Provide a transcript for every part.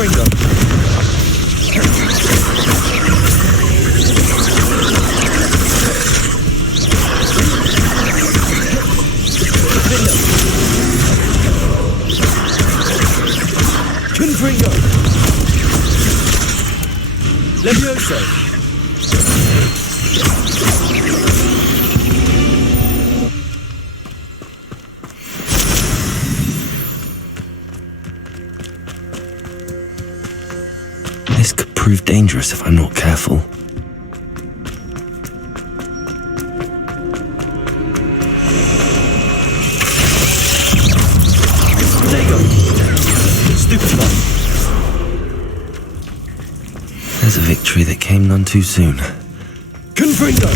Confringo. Confringo. Levioso. This could prove dangerous if I'm not careful. There you go. Stupefy. There's a victory that came none too soon. Confringo.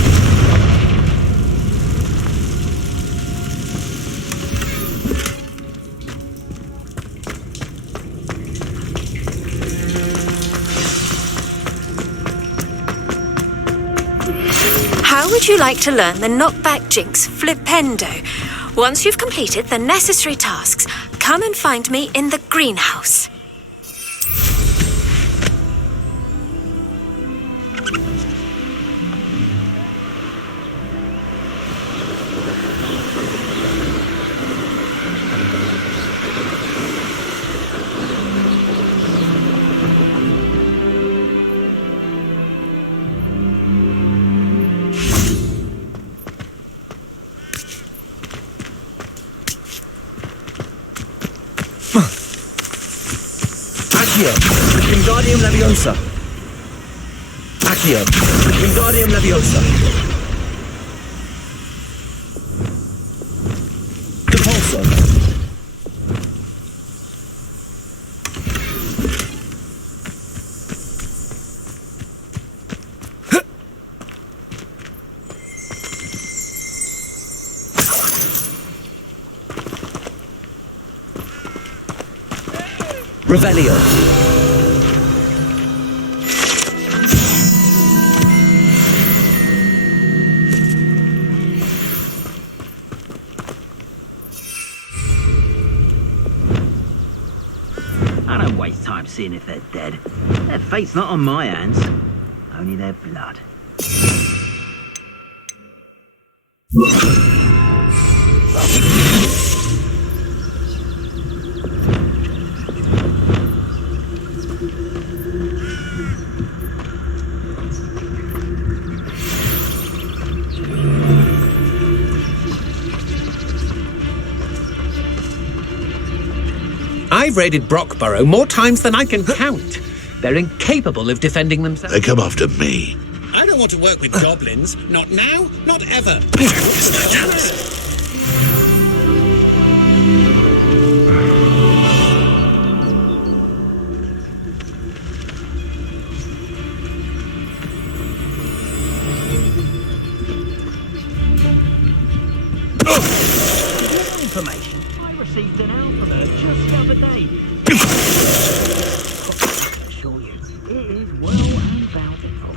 How would you like to learn the knockback jinx flipendo? Once you've completed the necessary tasks, come and find me in the greenhouse. Accio. Wingardium Leviosa. Accio. Wingardium Leviosa. Depulso. Revelio. I don't waste time seeing if they're dead. Their fate's not on my hands, only their blood. I've raided Brockborough more times than I can count. They're incapable of defending themselves. They come after me. I don't want to work with goblins. Not now, not ever. It's my chance. Information. I received an alphabet just the other day. I assure you, it is well and bountiful.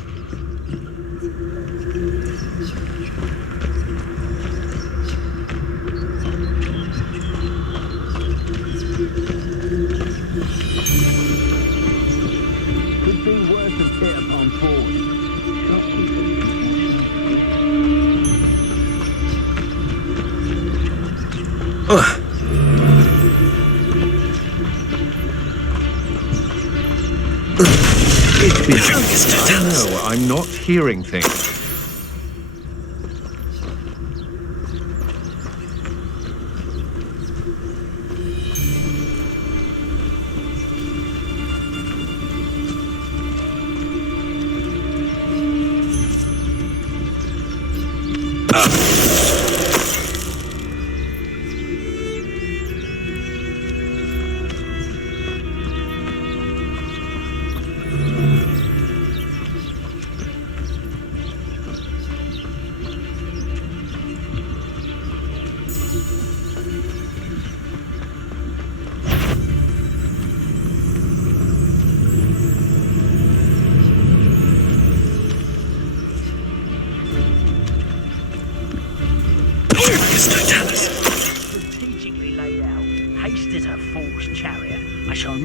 Could be worse than hit upon forward. Shopkeepers. No, I'm not hearing things.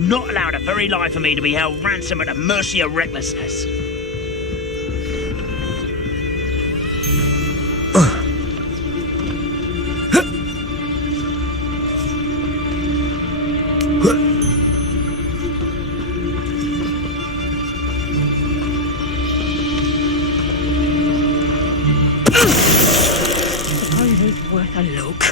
not allow the very life of me to be held ransom at the mercy of recklessness. Always worth a look.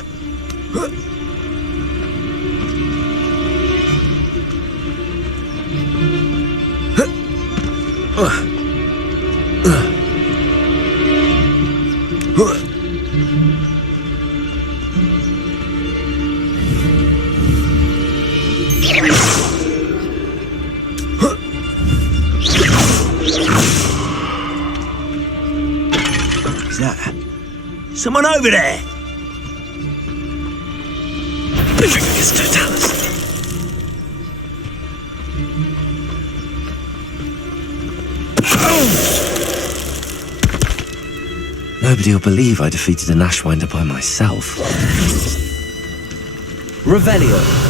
Is that someone over there? It's Totalis. Nobody will believe I defeated an Ashwinder by myself. Revelio.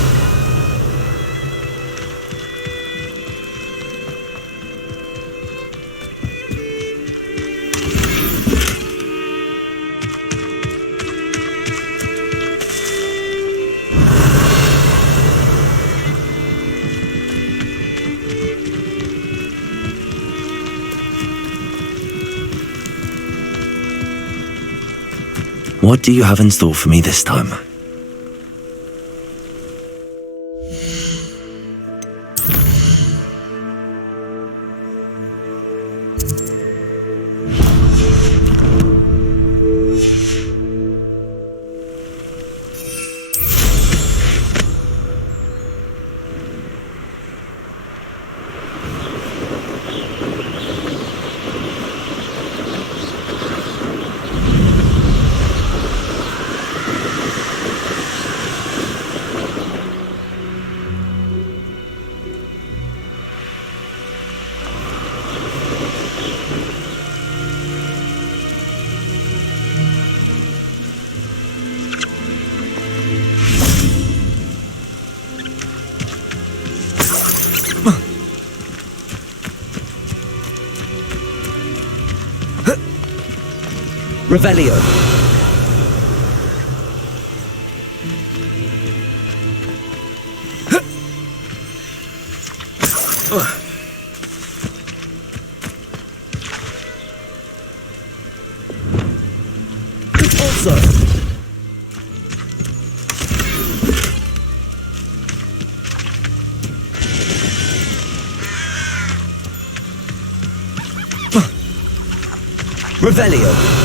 What do you have in store for me this time? Revelio. Also. Revelio.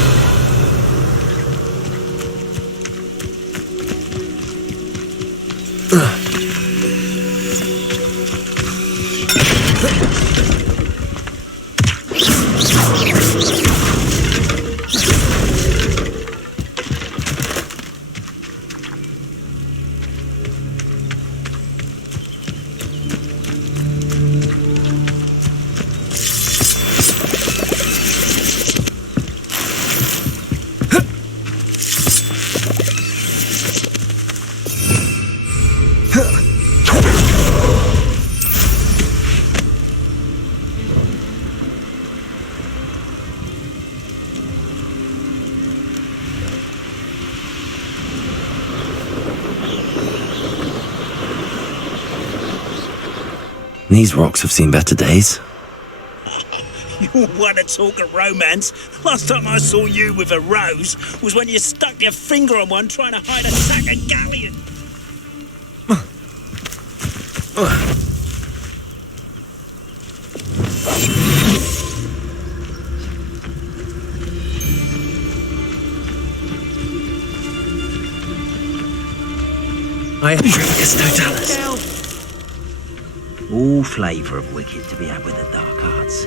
These rocks have seen better days. You want to talk of romance? Last time I saw you with a rose was when you stuck your finger on one trying to hide a sack of galleon. I It's Totalis. All flavour of wicked to be had with the dark arts.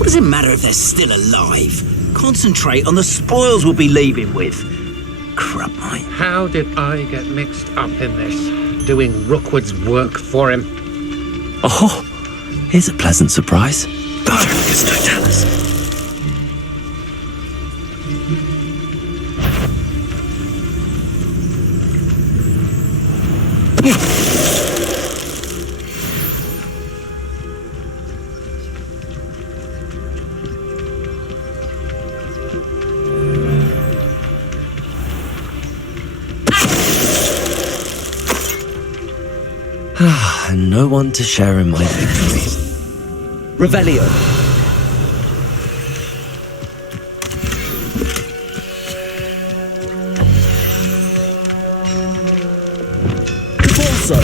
What does it matter if they're still alive? Concentrate on the spoils we'll be leaving with. Crap, mate. How did I get mixed up in this? Doing Rookwood's work for him? Oh, here's a pleasant surprise. Just don't tell us. And no one to share in my victories. Revelio. Also.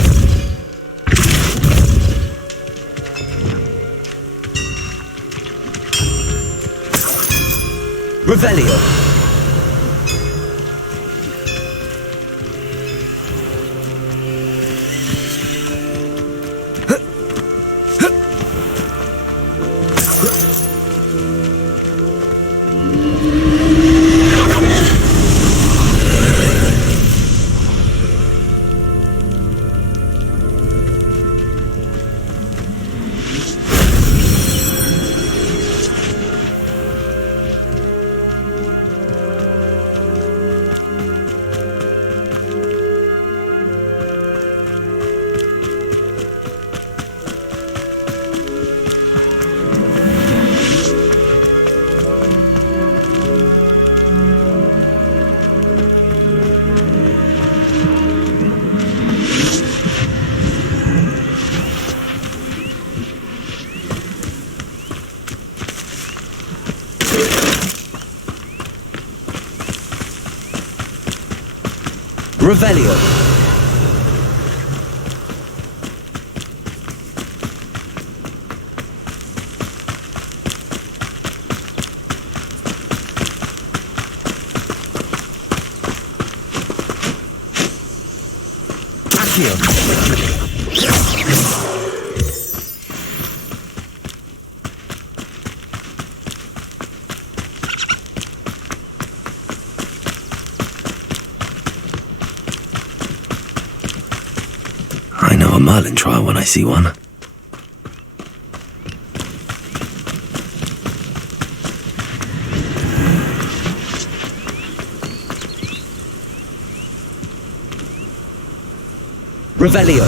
Revelio. Revelio. I know a Merlin trial when I see one. Revelio.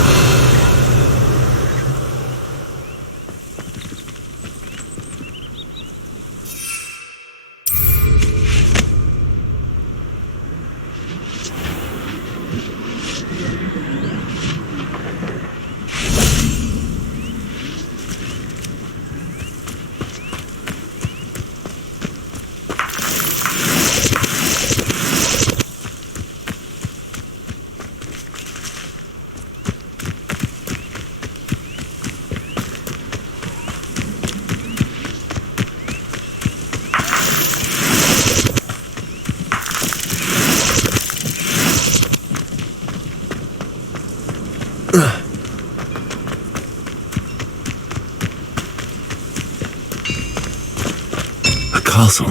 A castle.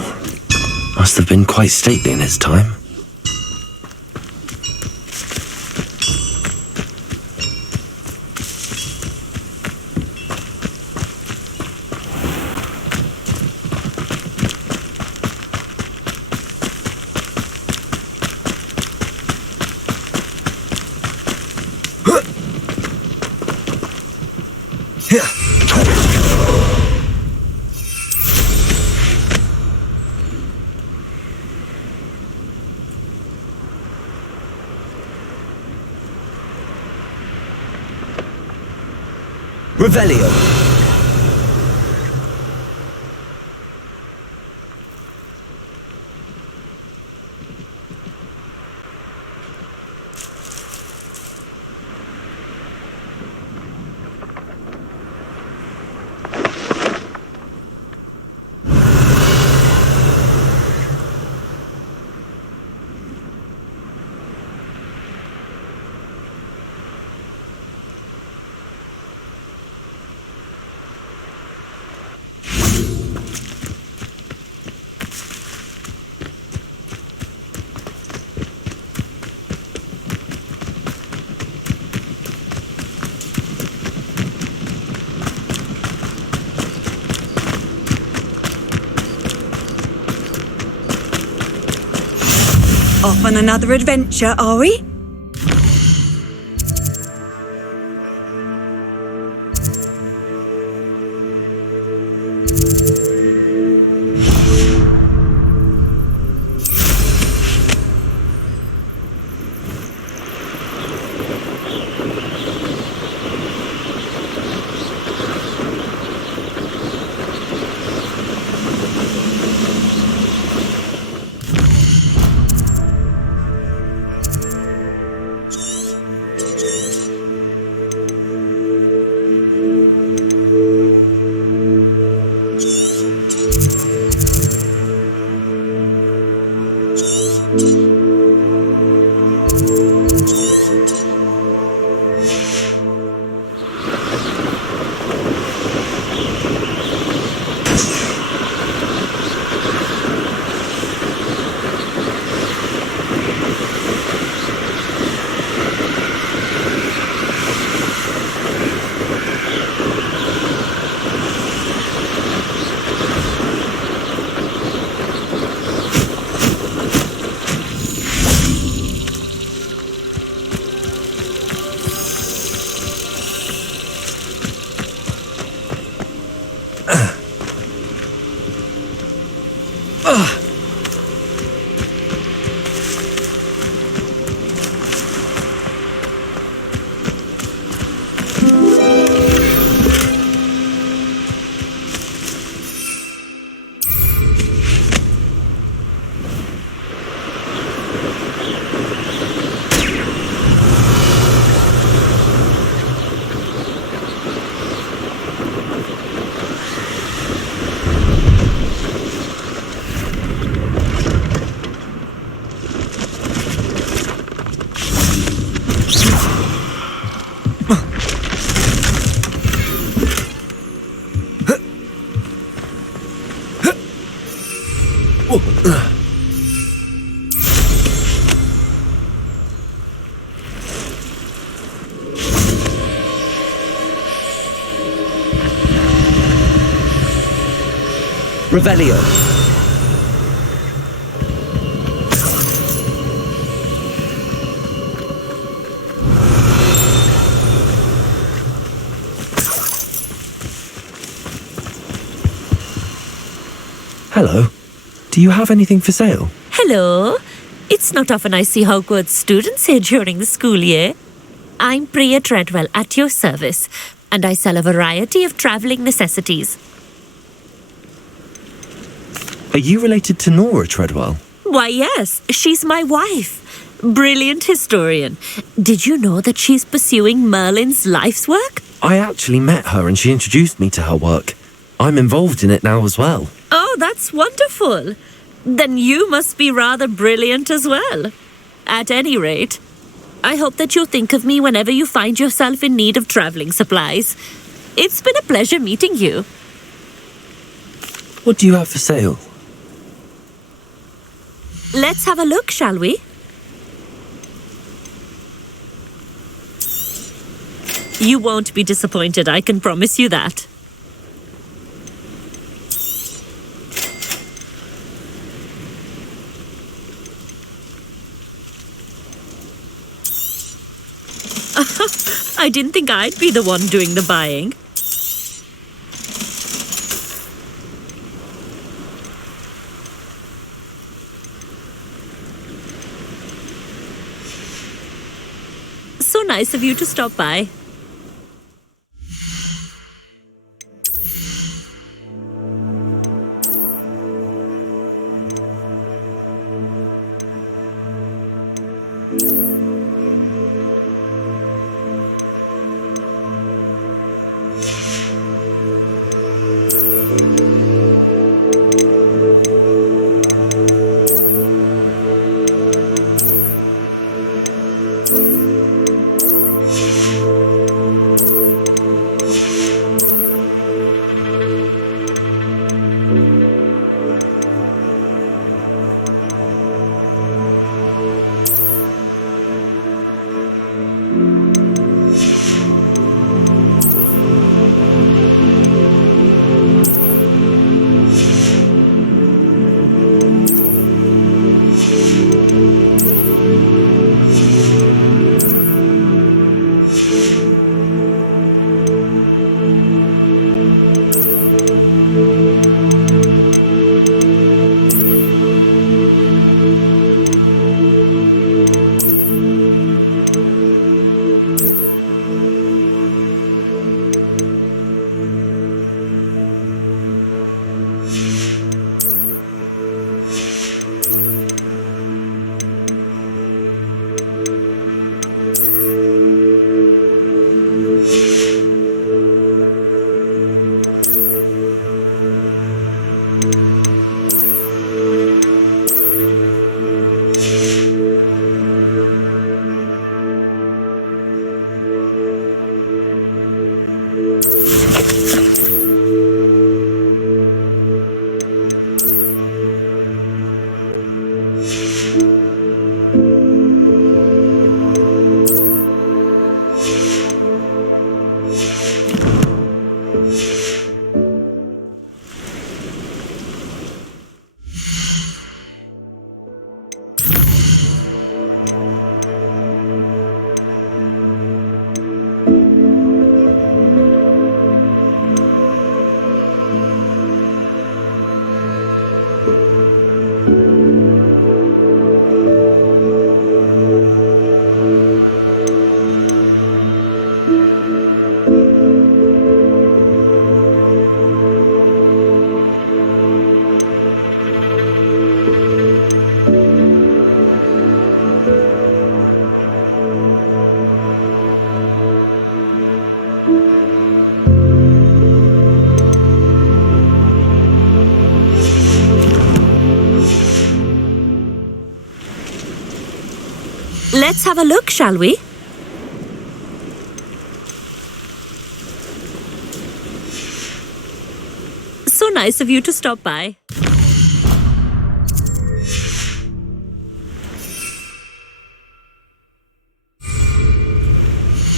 Must have been quite stately in its time. Revelio. Off on another adventure, are we? Revelio. Hello. Do you have anything for sale? Hello. It's not often I see Hogwarts students here during the school year. I'm Priya Treadwell at your service, and I sell a variety of travelling necessities. Are you related to Nora Treadwell? Why, yes, she's my wife. Brilliant historian. Did you know that she's pursuing Merlin's life's work? I actually met her and she introduced me to her work. I'm involved in it now as well. Oh, that's wonderful. Then you must be rather brilliant as well. At any rate, I hope that you'll think of me whenever you find yourself in need of travelling supplies. It's been a pleasure meeting you. What do you have for sale? Let's have a look, shall we? You won't be disappointed, I can promise you that. I didn't think I'd be the one doing the buying. So nice of you to stop by. Let's have a look, shall we? So nice of you to stop by.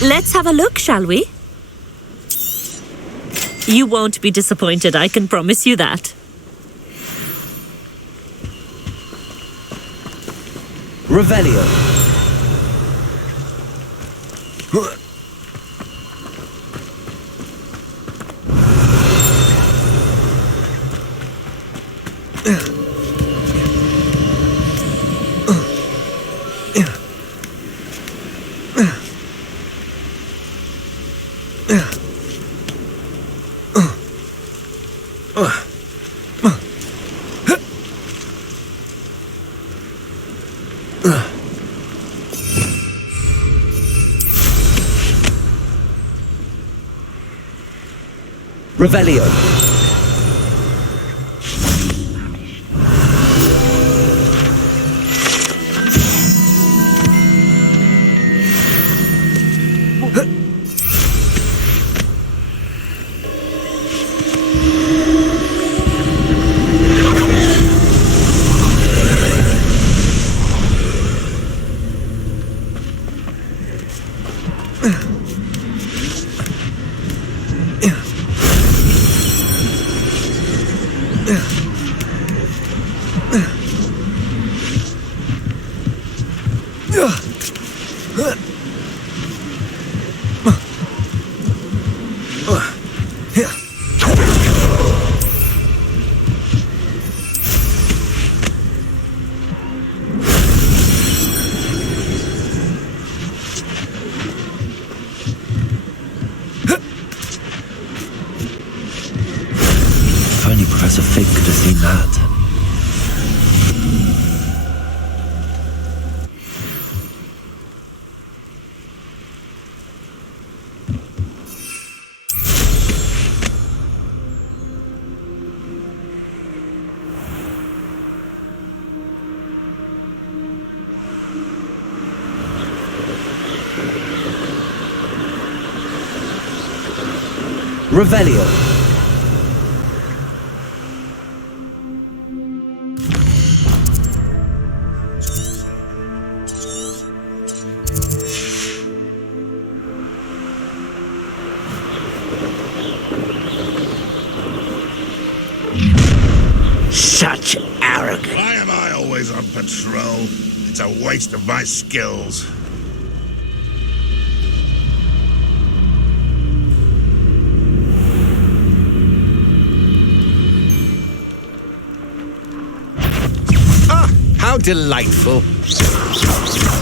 Let's have a look, shall we? You won't be disappointed, I can promise you that. Revelio. Revelio. If only Professor Fig could have seen that. Revelio. Such arrogance. Why am I always on patrol? It's a waste of my skills. How delightful.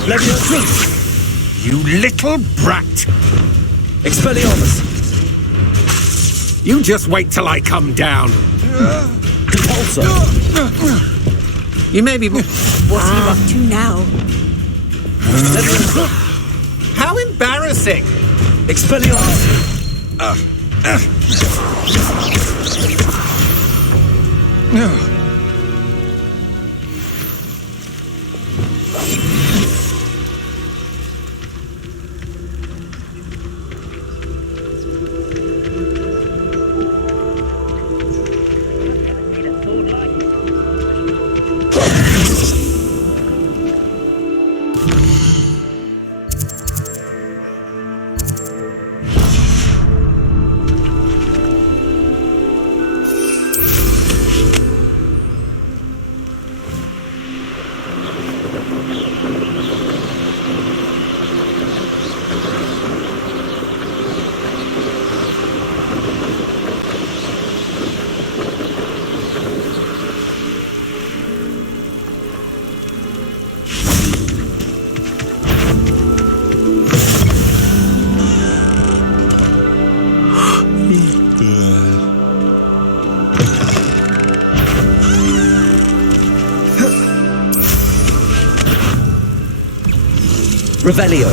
Let me drink. You little brat. Expelliarmus. You just wait till I come down. Compulsor. You may be... What's he up to now? How embarrassing. Expelliarmus. Revelio.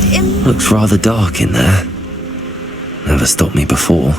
What in... Looks rather dark in there. Never stopped me before.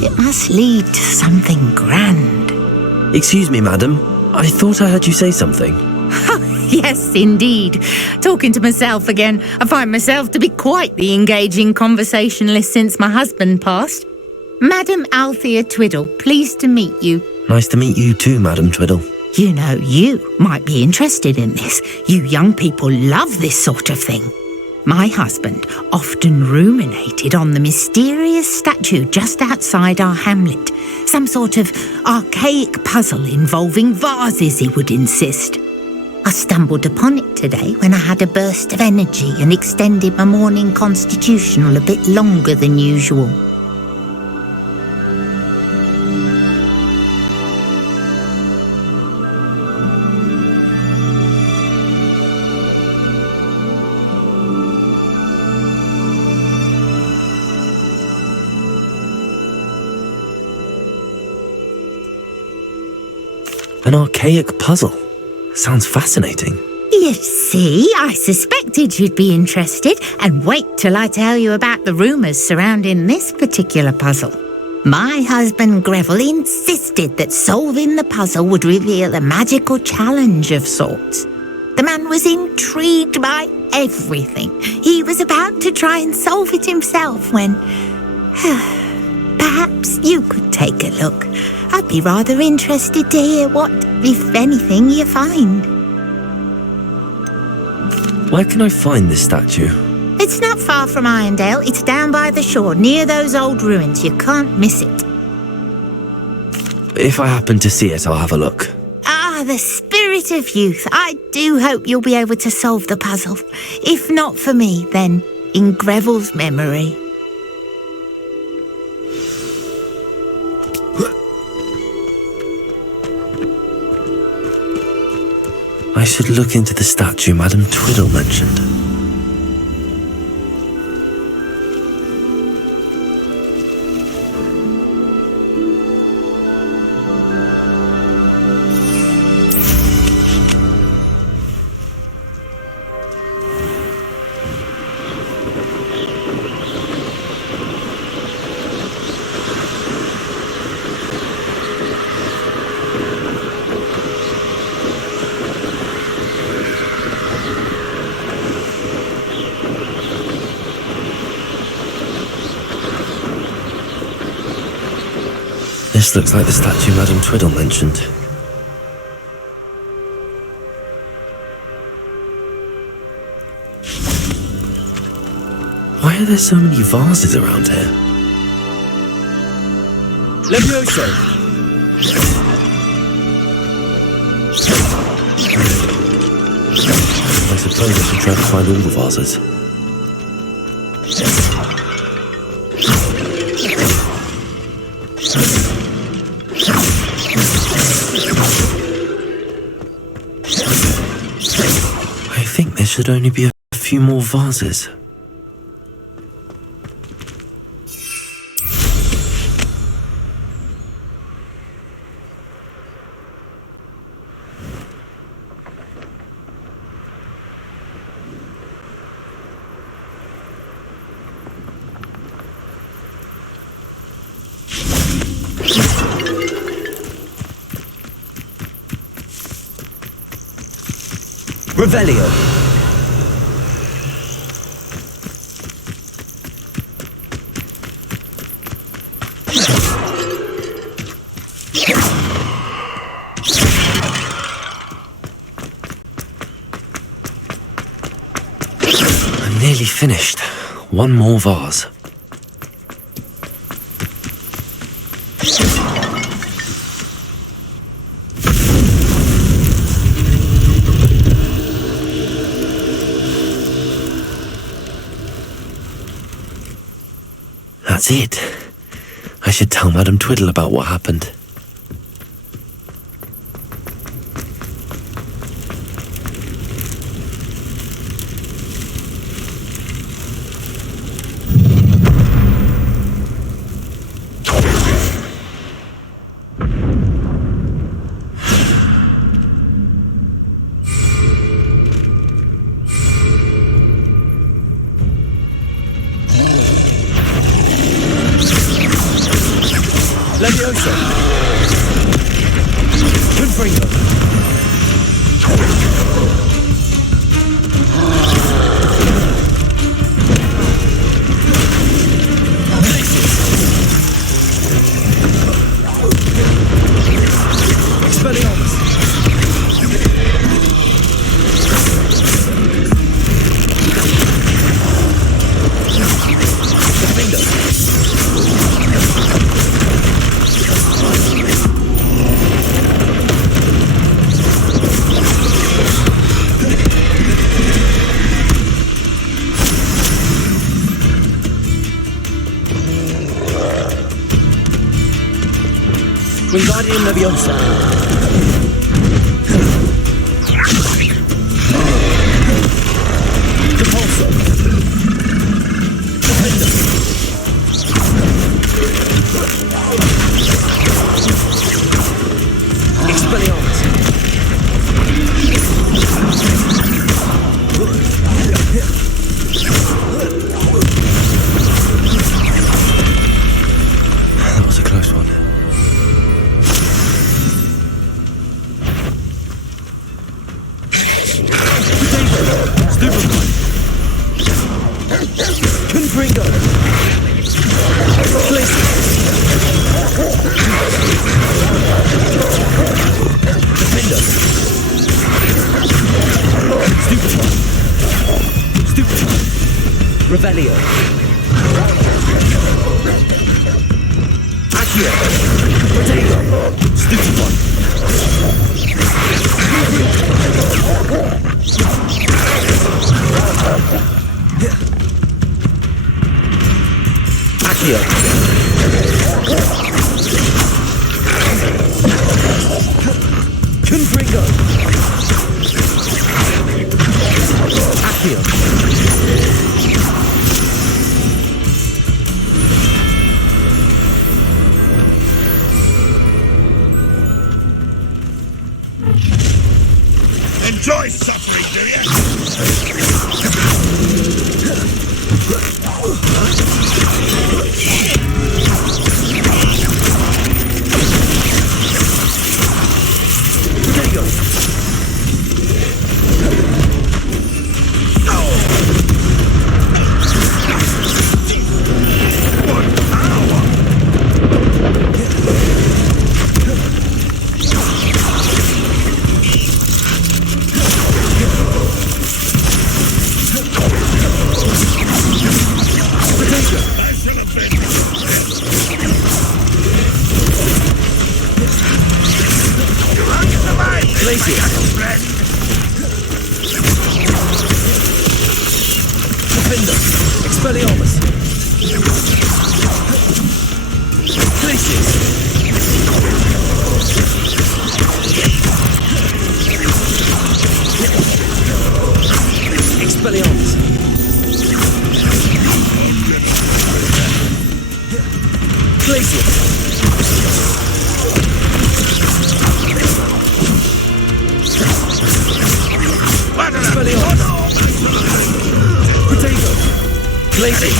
It must lead to something grand. Excuse me, madam. I thought I heard you say something. Yes, indeed. Talking to myself again. I find myself to be quite the engaging conversationalist since my husband passed. Madam Althea Twiddle, pleased to meet you. Nice to meet you too, Madam Twiddle. You know, you might be interested in this. You young people love this sort of thing. My husband often ruminated on the mysterious statue just outside our hamlet. Some sort of archaic puzzle involving vases, he would insist. I stumbled upon it today when I had a burst of energy and extended my morning constitutional a bit longer than usual. An archaic puzzle. Sounds fascinating. You see, I suspected you'd be interested, and wait till I tell you about the rumours surrounding this particular puzzle. My husband Greville insisted that solving the puzzle would reveal a magical challenge of sorts. The man was intrigued by everything. He was about to try and solve it himself when... Perhaps you could take a look. I'd be rather interested to hear what, if anything, you find. Where can I find this statue? It's not far from Irondale. It's down by the shore, near those old ruins. You can't miss it. If I happen to see it, I'll have a look. Ah, the spirit of youth. I do hope you'll be able to solve the puzzle. If not for me, then in Greville's memory. I should look into the statue Madam Twiddle mentioned. This looks like the statue Madam Twiddle mentioned. Why are there so many vases around here? Levioso! I suppose I should try to find all the vases. I think there should only be a few more vases. Revelio. I'm nearly finished. One more vase. That's it. I should tell Madame Twiddle about what happened. Leviosa! Confringo! Expelliarmus! Wingardium Leviosa. Repulsor. Defender. Expelliarmus. That was a close one. Confringo! Places! Defender! Stupefy! Stupefy! Revelio! Accio! Potato! Stupefy! Accio! Confringo! Accio! Enjoy suffering, do you? Defender! Expelliarmus! Glacius! Expelliarmus! Glacius! Expelliarmus! Potato! Glacius!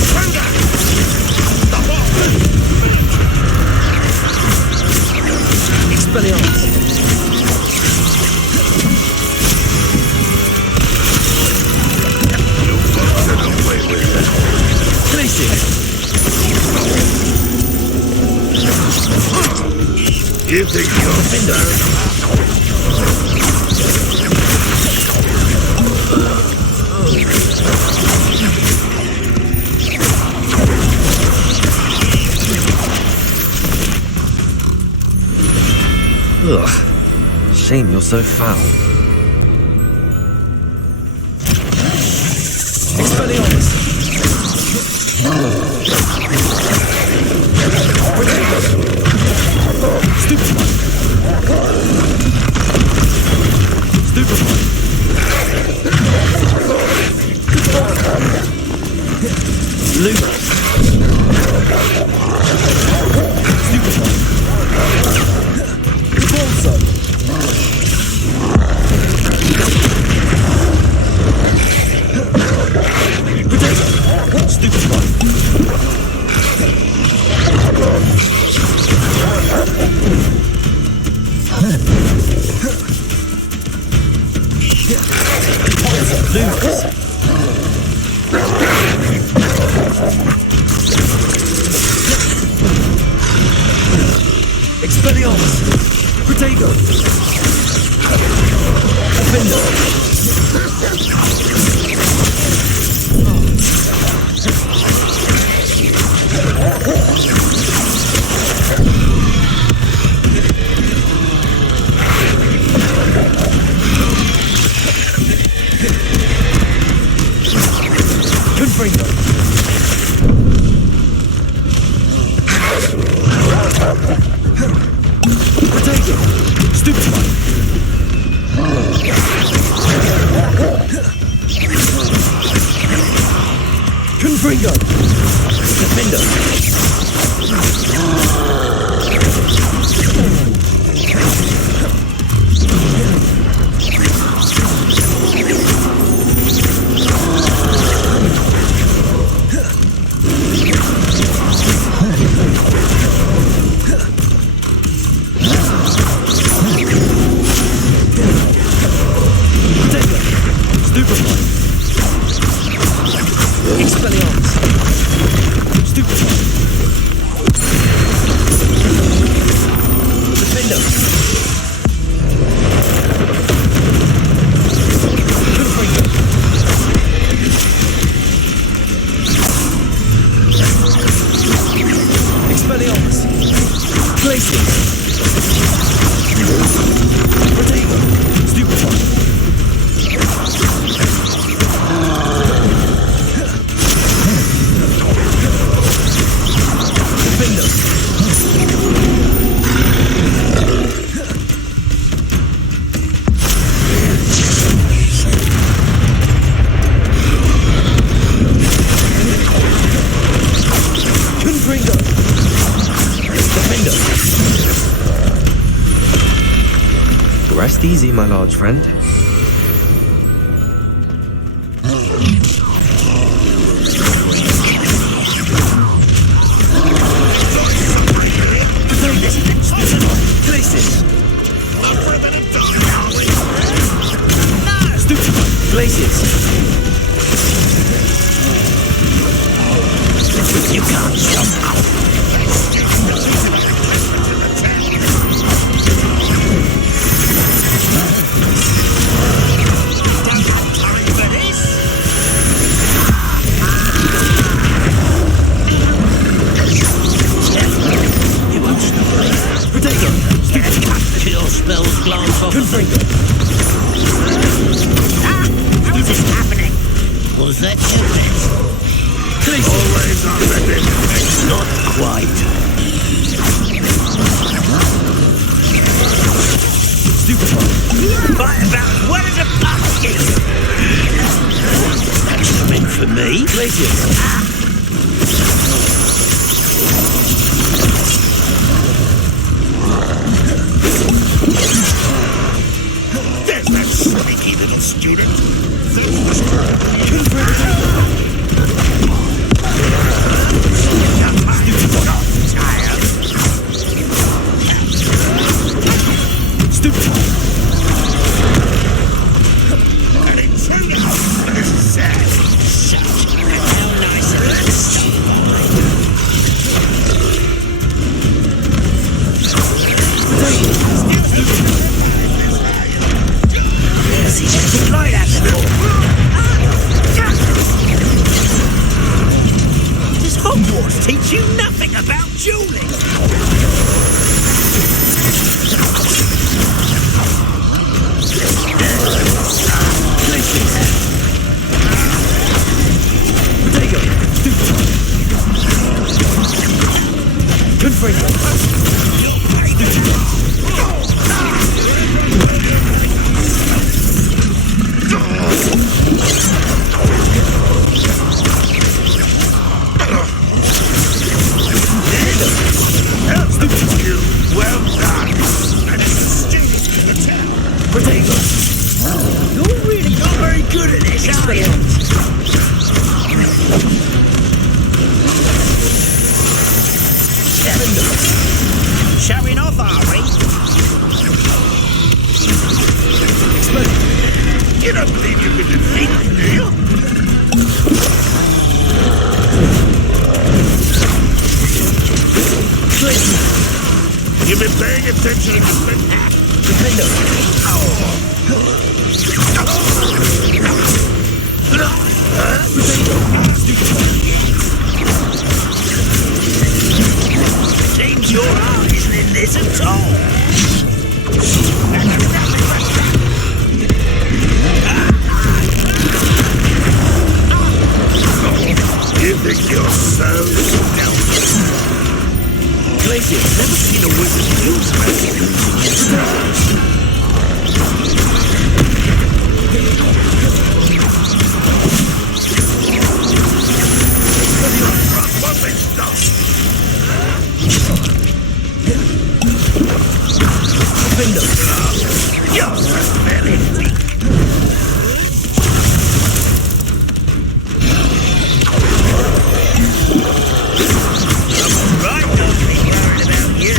Expelliarmus! You think Ugh. Shame you're so foul. Expelliarmus! Stupefy! Stupefy! Lumos! Stupefy! Repulsor! Potato! Stupefy! Lumos! Expelliarmus! Protego! Offender! Confringo! Protego! Stupefy! Confringo! Defender! Expelliarmus! Stupefy! Defender! Confringo! Expelliarmus! Glacius! Protego! Stupefy! Rest easy, my large friend. Glacius! You can't jump out. Spells glance off. Confringo! How is this happening? Was that your best? Always on the business. Not quite. Stupefy! Fight about what is a basket? That's meant for me. Glacius! There's that sneaky little student. Stupefy! An intruder! Sad. Shut. And how nice teach you nothing about dueling. Well done. You're really not very good at this, are you? Showing off, are we? You don't believe you can defeat me, do you? You've been paying attention to Seems your heart isn't in this at all. You think you're so stealthy? Glacier's never seen a wizard lose You're very weak. right, don't be worried about you.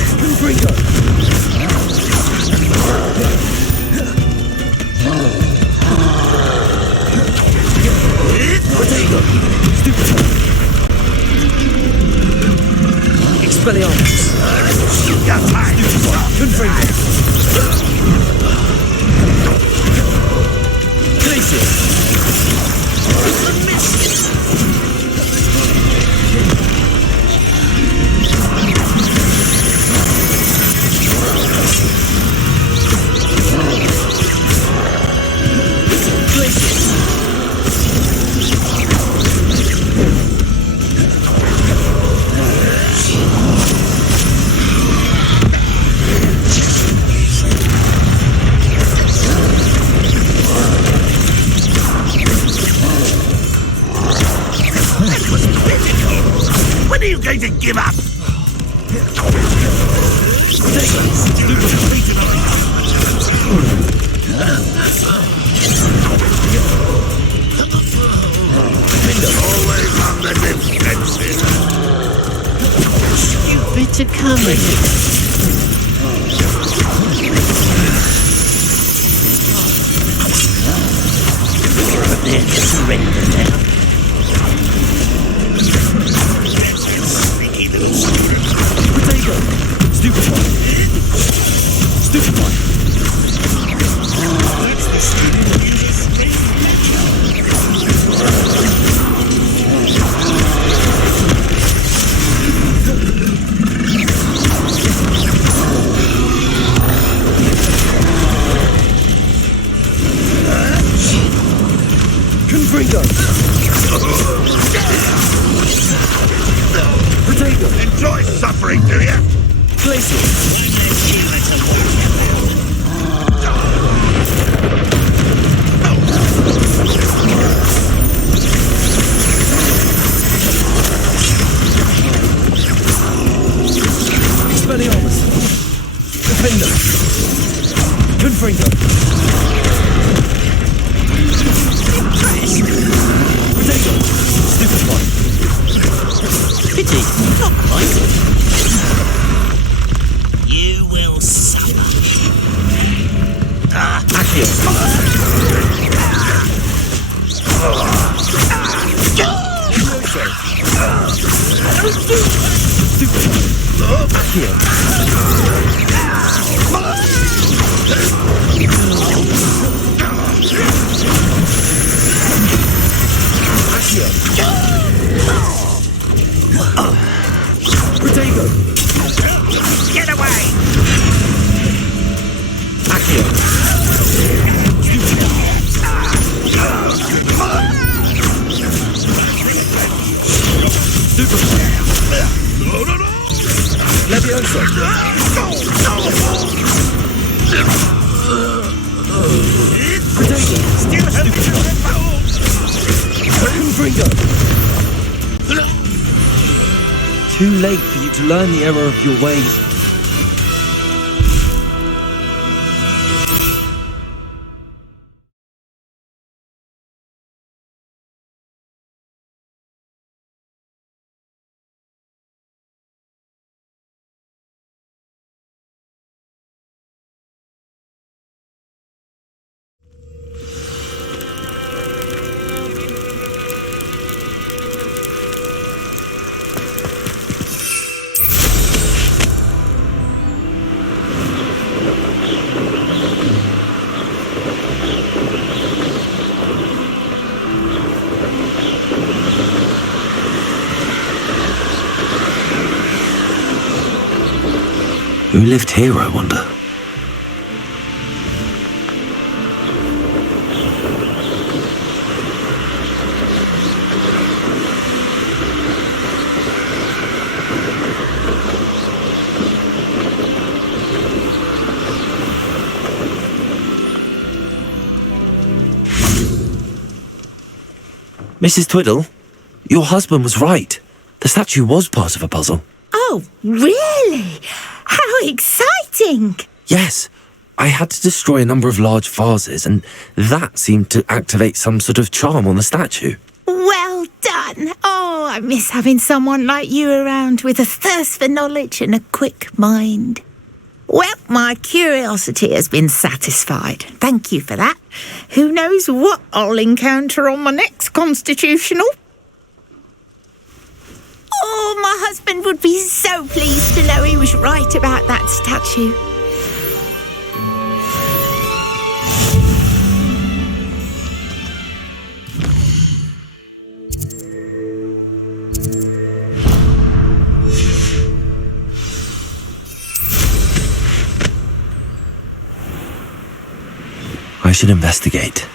Expelliarmus. You're tired. When are you going to give up? Always on the defensive. Stupid to come Prepare to surrender now. Sneaky little Potato. Stupid one. Stupid one. That's the stupid music. Confringo. Potato. Enjoy suffering, do you? Expelliarmus. Defender. Confringo. Potato. Stupid one. Pity, not quite. You will suffer. Leviosa! Potato! Still Confringo! Too late for you to learn the error of your ways. Who lived here, I wonder? Mrs. Twiddle, your husband was right. The statue was part of a puzzle. Oh, really? How exciting! Yes, I had to destroy a number of large vases, and that seemed to activate some sort of charm on the statue. Well done. Oh, I miss having someone like you around with a thirst for knowledge and a quick mind. Well, my curiosity has been satisfied. Thank you for that. Who knows what I'll encounter on my next constitutional? Oh, my husband would be so pleased to know he was right about that statue. I should investigate.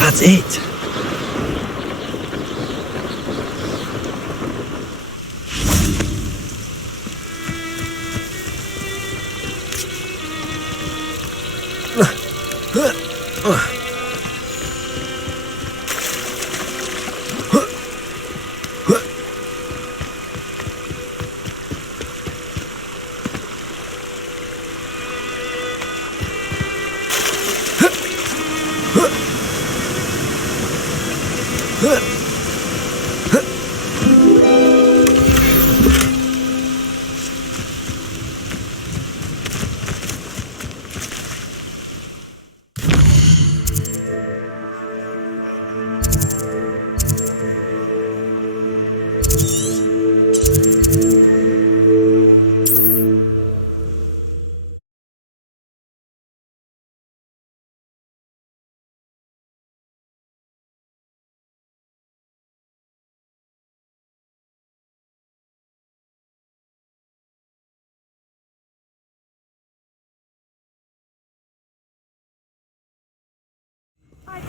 That's it.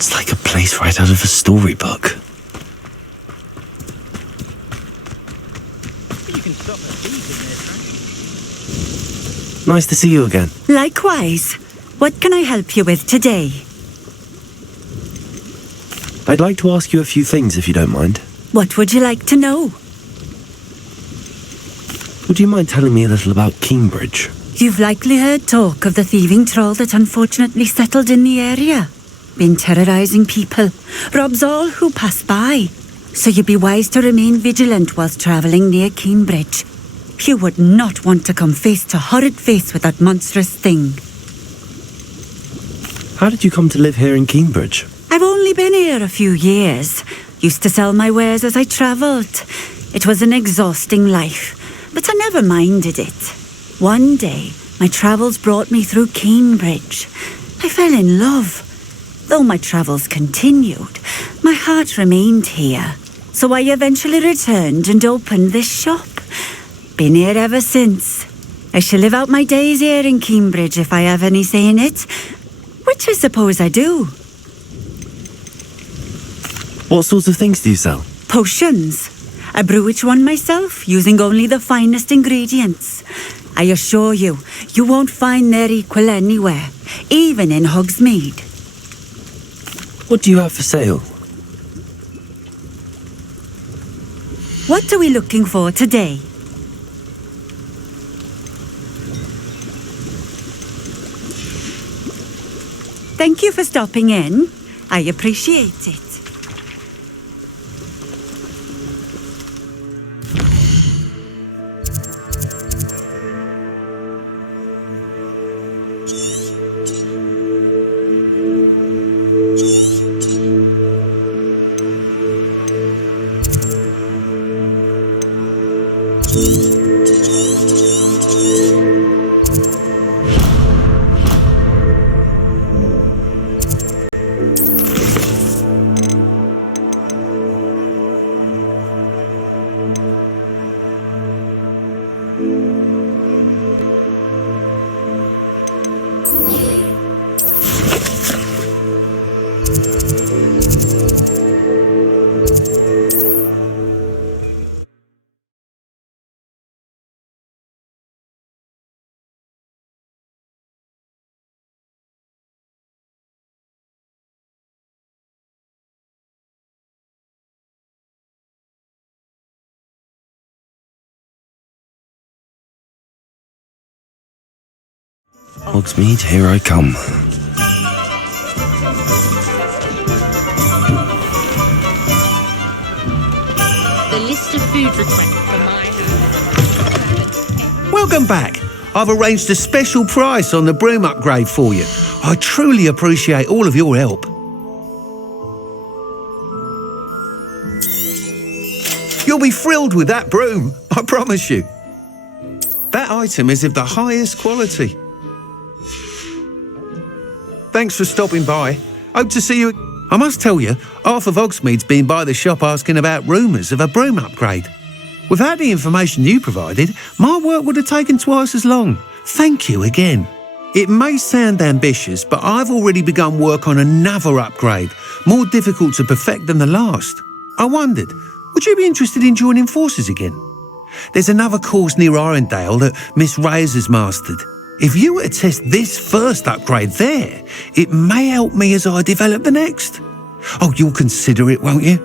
It's like a place right out of a storybook. You can stop the bees in there, Nice to see you again. Likewise. What can I help you with today? I'd like to ask you a few things if you don't mind. What would you like to know? Would you mind telling me a little about Cambridge? You've likely heard talk of the thieving troll that unfortunately settled in the area. Been terrorising people, robs all who pass by. So you'd be wise to remain vigilant whilst travelling near Cambridge. You would not want to come face to horrid face with that monstrous thing. How did you come to live here in Cambridge? I've only been here a few years. Used to sell my wares as I travelled. It was an exhausting life, but I never minded it. One day, my travels brought me through Cambridge. I fell in love. Though my travels continued, my heart remained here. So I eventually returned and opened this shop. Been here ever since. I shall live out my days here in Cambridge if I have any say in it, which I suppose I do. What sorts of things do you sell? Potions. I brew each one myself, using only the finest ingredients. I assure you, you won't find their equal anywhere, even in Hogsmeade. What do you have for sale? What are we looking for today? Thank you for stopping in. I appreciate it. Hogsmeade, here I come. The list of food requests for my Welcome back. I've arranged a special price on the broom upgrade for you. I truly appreciate all of your help. You'll be thrilled with that broom, I promise you. That item is of the highest quality. Thanks for stopping by. Hope to see you. I must tell you, half of Hogsmeade's been by the shop asking about rumours of a broom upgrade. Without the information you provided, my work would have taken twice as long. Thank you again. It may sound ambitious, but I've already begun work on another upgrade, more difficult to perfect than the last. I wondered, would you be interested in joining forces again? There's another course near Arendale that Miss Reyes has mastered. If you were to test this first upgrade there, it may help me as I develop the next. Oh, you'll consider it, won't you?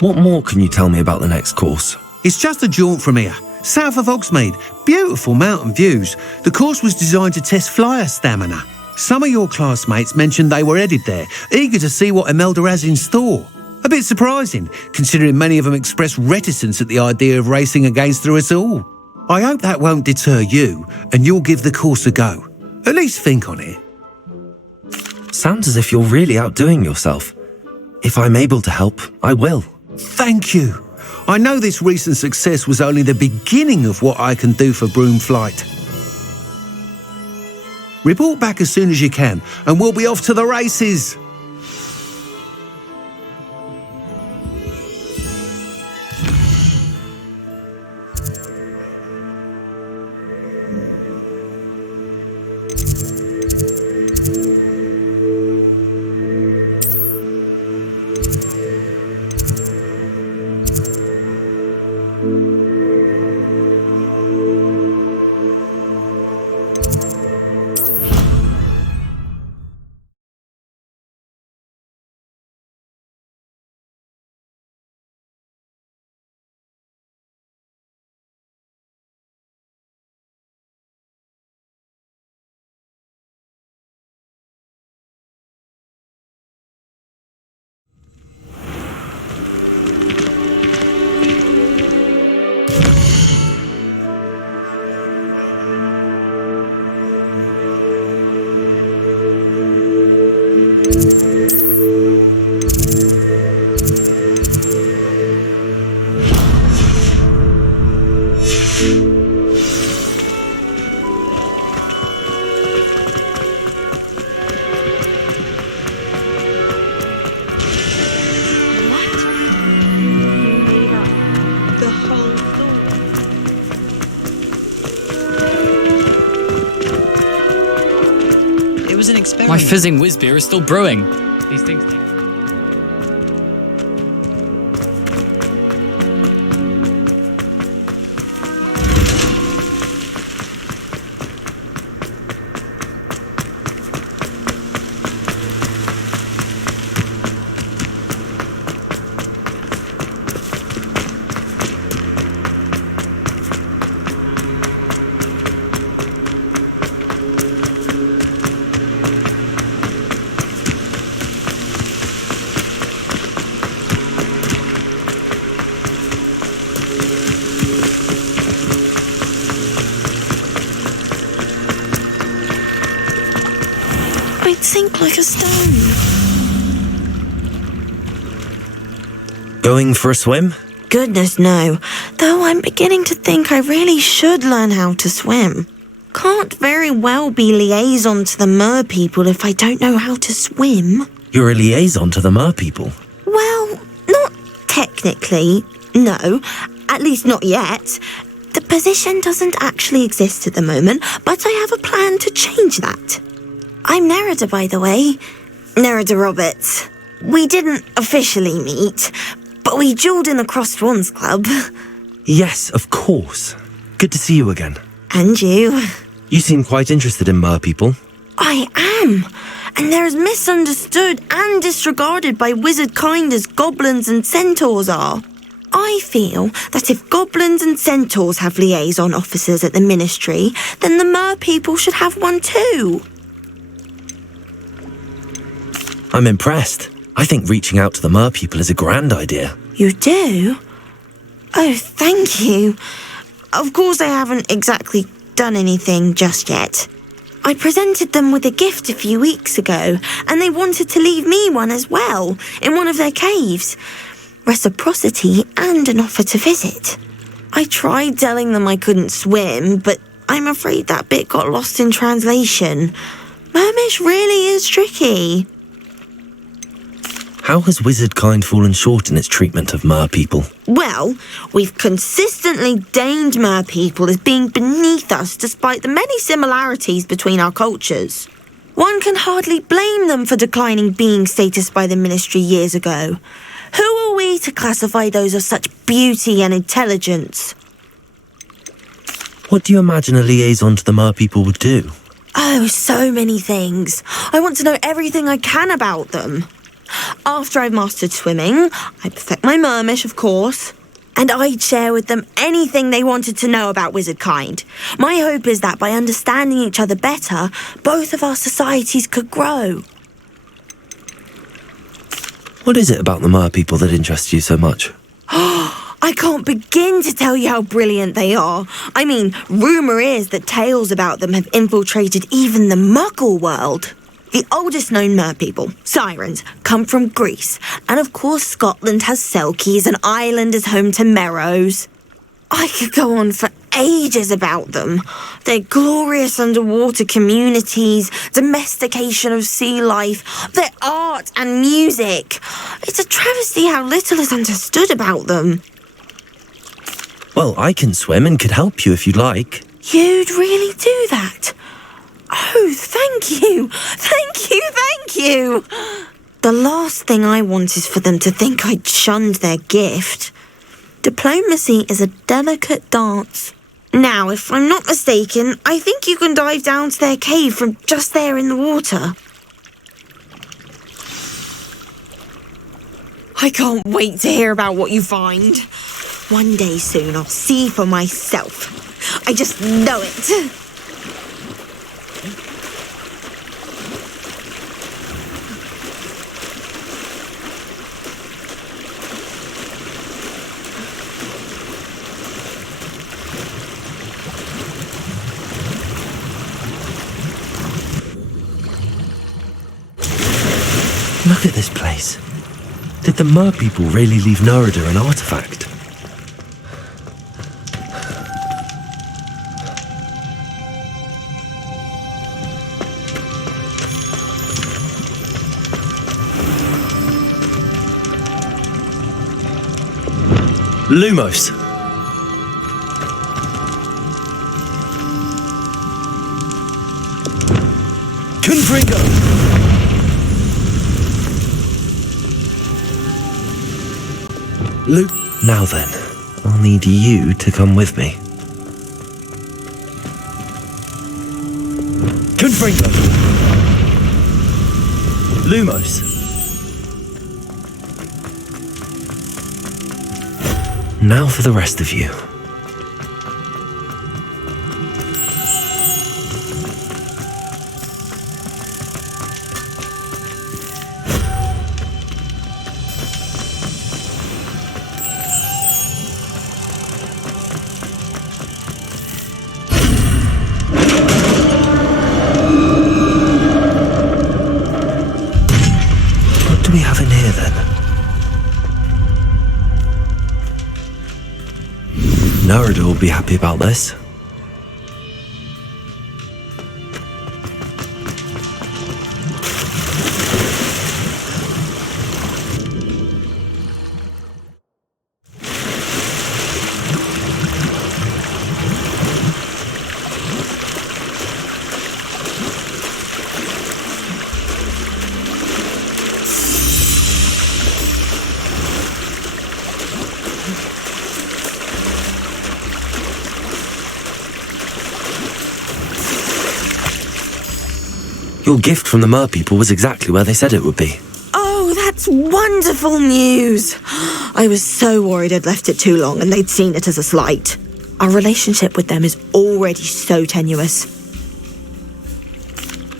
What more can you tell me about the next course? It's just a jaunt from here, south of Hogsmeade. Beautiful mountain views. The course was designed to test flyer stamina. Some of your classmates mentioned they were headed there, eager to see what Imelda has in store. A bit surprising, considering many of them expressed reticence at the idea of racing against us all. I hope that won't deter you, and you'll give the course a go. At least think on it. Sounds as if you're really outdoing yourself. If I'm able to help, I will. Thank you. I know this recent success was only the beginning of what I can do for broom flight. Report back as soon as you can, and we'll be off to the races. an experiment. My fizzing whiz beer is still brewing. These things take... I'd sink like a stone. Going for a swim? Goodness, no. Though I'm beginning to think I really should learn how to swim. Can't very well be liaison to the mer people if I don't know how to swim. You're a liaison to the mer people. Well, not technically, no. At least not yet. The position doesn't actually exist at the moment, but I have a plan to change that. I'm Nerida, by the way. Nerida Roberts. We didn't officially meet, but we duelled in the Crossed Swans Club. Yes, of course. Good to see you again. And you. You seem quite interested in mer people. I am. And they're as misunderstood and disregarded by wizard kind as goblins and centaurs are. I feel that if goblins and centaurs have liaison officers at the ministry, then the mer people should have one too. I'm impressed. I think reaching out to the mer people is a grand idea. You do? Oh, thank you. Of course I haven't exactly done anything just yet. I presented them with a gift a few weeks ago, and they wanted to leave me one as well, in one of their caves. Reciprocity and an offer to visit. I tried telling them I couldn't swim, but I'm afraid that bit got lost in translation. Mermish really is tricky. How has wizard kind fallen short in its treatment of mer people? Well, we've consistently deigned mer people as being beneath us despite the many similarities between our cultures. One can hardly blame them for declining being status by the ministry years ago. Who are we to classify those of such beauty and intelligence? What do you imagine a liaison to the mer people would do? Oh, so many things. I want to know everything I can about them. After I've mastered swimming, I'd perfect my mermish, of course, and I'd share with them anything they wanted to know about wizard kind. My hope is that by understanding each other better, both of our societies could grow. What is it about the mer people that interests you so much? I can't begin to tell you how brilliant they are. I mean, rumour is that tales about them have infiltrated even the Muggle world. The oldest known mer people, sirens, come from Greece. And of course Scotland has Selkies and Ireland is home to Merrows. I could go on for ages about them. Their glorious underwater communities, domestication of sea life, their art and music. It's a travesty how little is understood about them. Well, I can swim and could help you if you'd like. You'd really do that? Oh, thank you! Thank you, thank you! The last thing I want is for them to think I'd shunned their gift. Diplomacy is a delicate dance. Now, if I'm not mistaken, I think you can dive down to their cave from just there in the water. I can't wait to hear about what you find. One day soon I'll see for myself. I just know it. Look at this place. Did the mer people really leave Nerida an artifact? Lumos. Confringo! Luke. Now then, I'll need you to come with me. Confringo! Lumos. Now for the rest of you. What do we have in here then? Narada will be happy about this. Your gift from the Mer people was exactly where they said it would be. Oh, that's wonderful news. I was so worried I'd left it too long and they'd seen it as a slight. Our relationship with them is already so tenuous.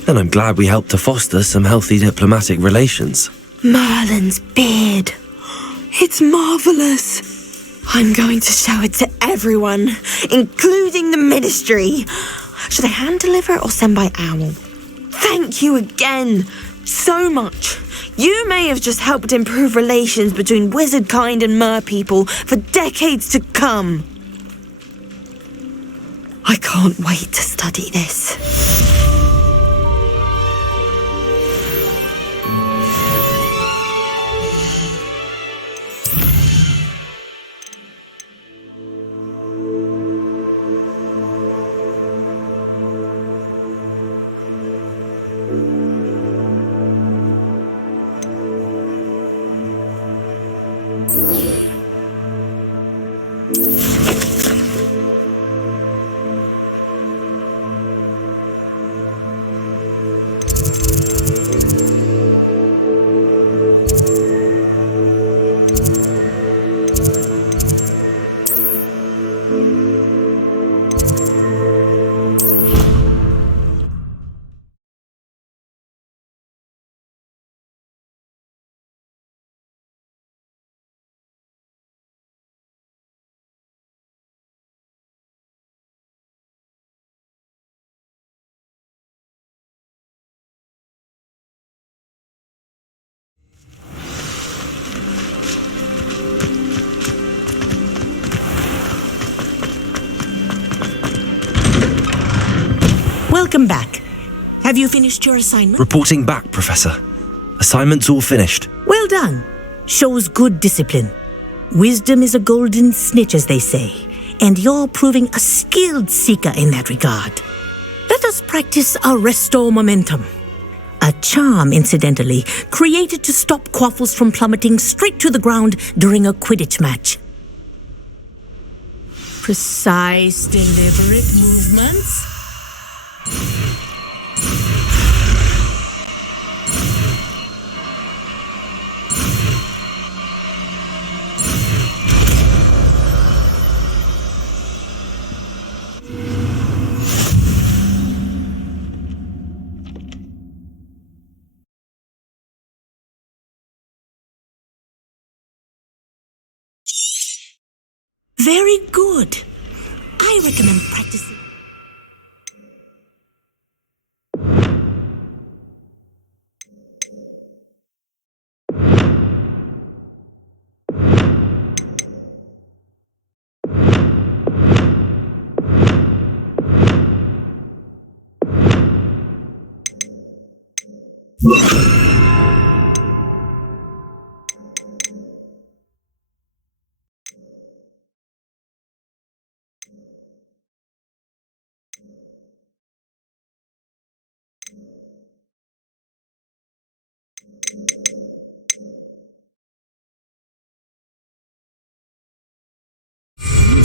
Then I'm glad we helped to foster some healthy diplomatic relations. Merlin's beard. It's marvellous. I'm going to show it to everyone, including the ministry. Should I hand deliver it or send by owl? Thank you again so much. You may have just helped improve relations between wizard kind and mer people for decades to come. I can't wait to study this. Welcome back. Have you finished your assignment? Reporting back, Professor. Assignment's all finished. Well done. Shows good discipline. Wisdom is a golden snitch, as they say, and you're proving a skilled seeker in that regard. Let us practice our restore momentum. A charm, incidentally, created to stop quaffles from plummeting straight to the ground during a Quidditch match. Precise, deliberate movements. Very good. I recommend practicing.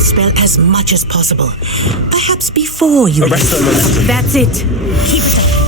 spell as much as possible. Perhaps before you... That's it. Keep it up.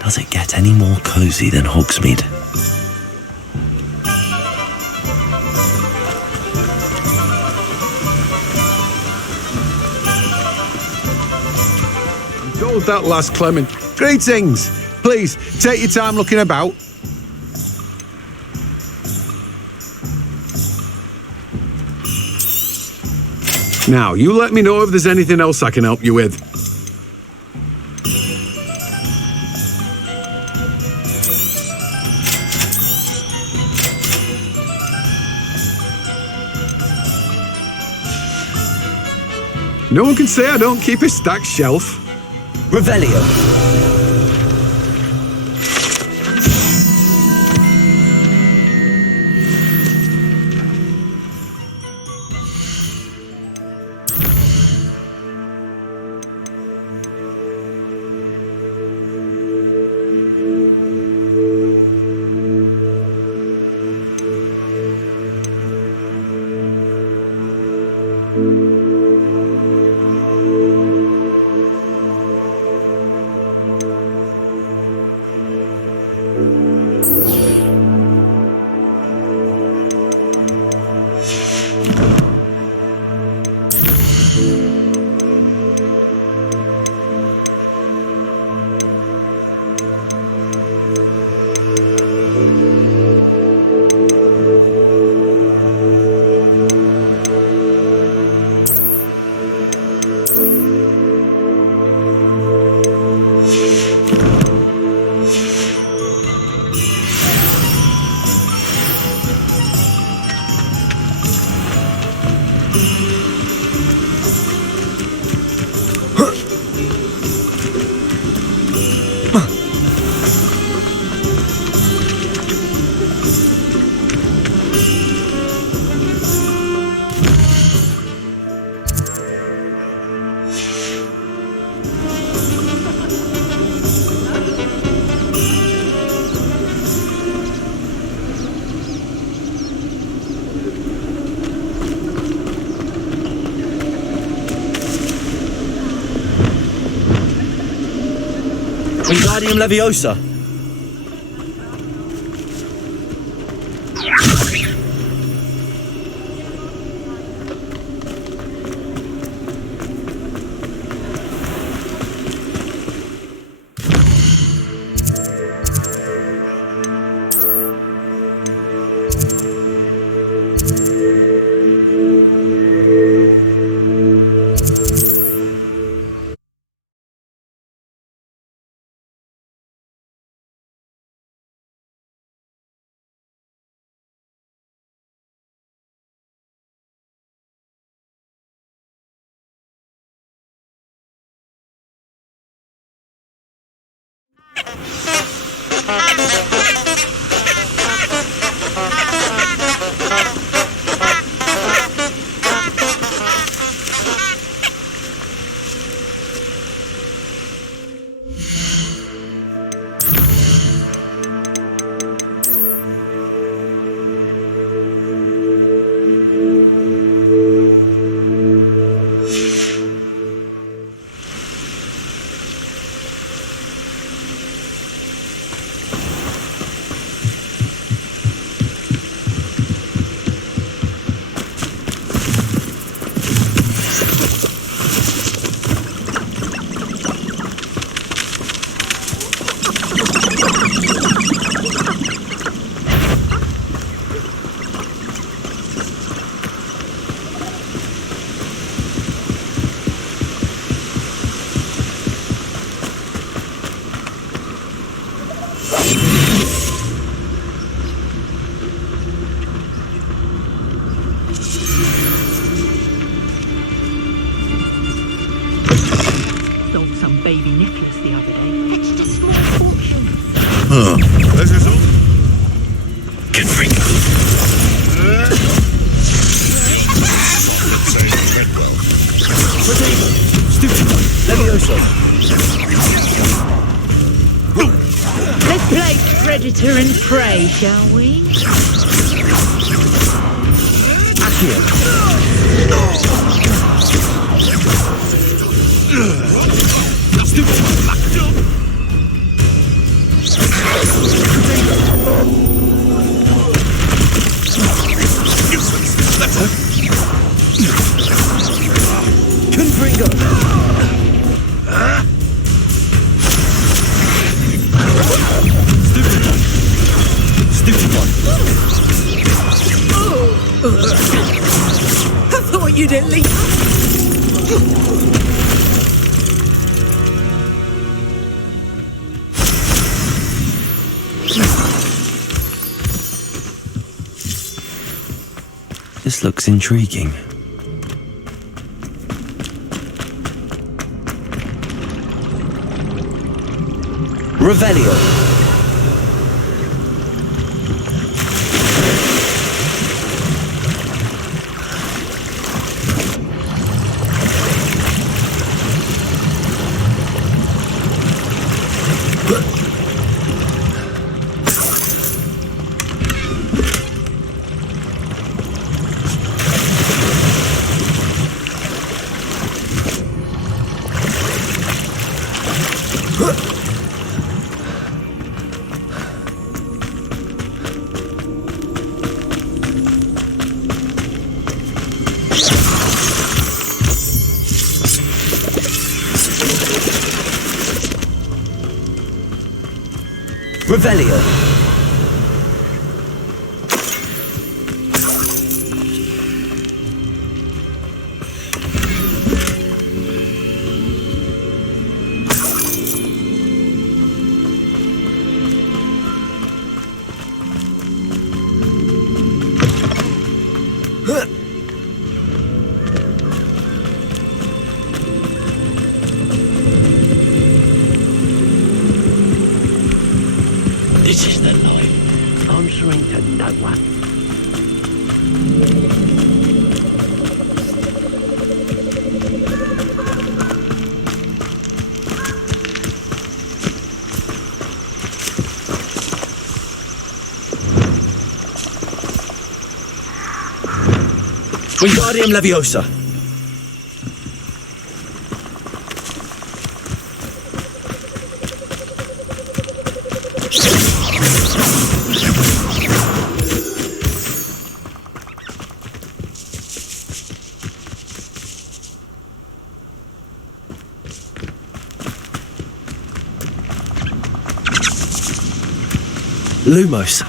Does it get any more cozy than Hogsmeade? Told that last Clement. Greetings. Please, take your time looking about. Now, you let me know if there's anything else I can help you with. No one can say I don't keep a stacked shelf. Revelio. Wingardium Leviosa. This is all. Confringo. Stupid. Levioso. Let's play predator and prey, shall we? Confringo. Stupid one. I thought you'd at least... This looks intriguing. Revelio. Revelio. This is the life, answering to no one. Wingardium Leviosa. Lumos.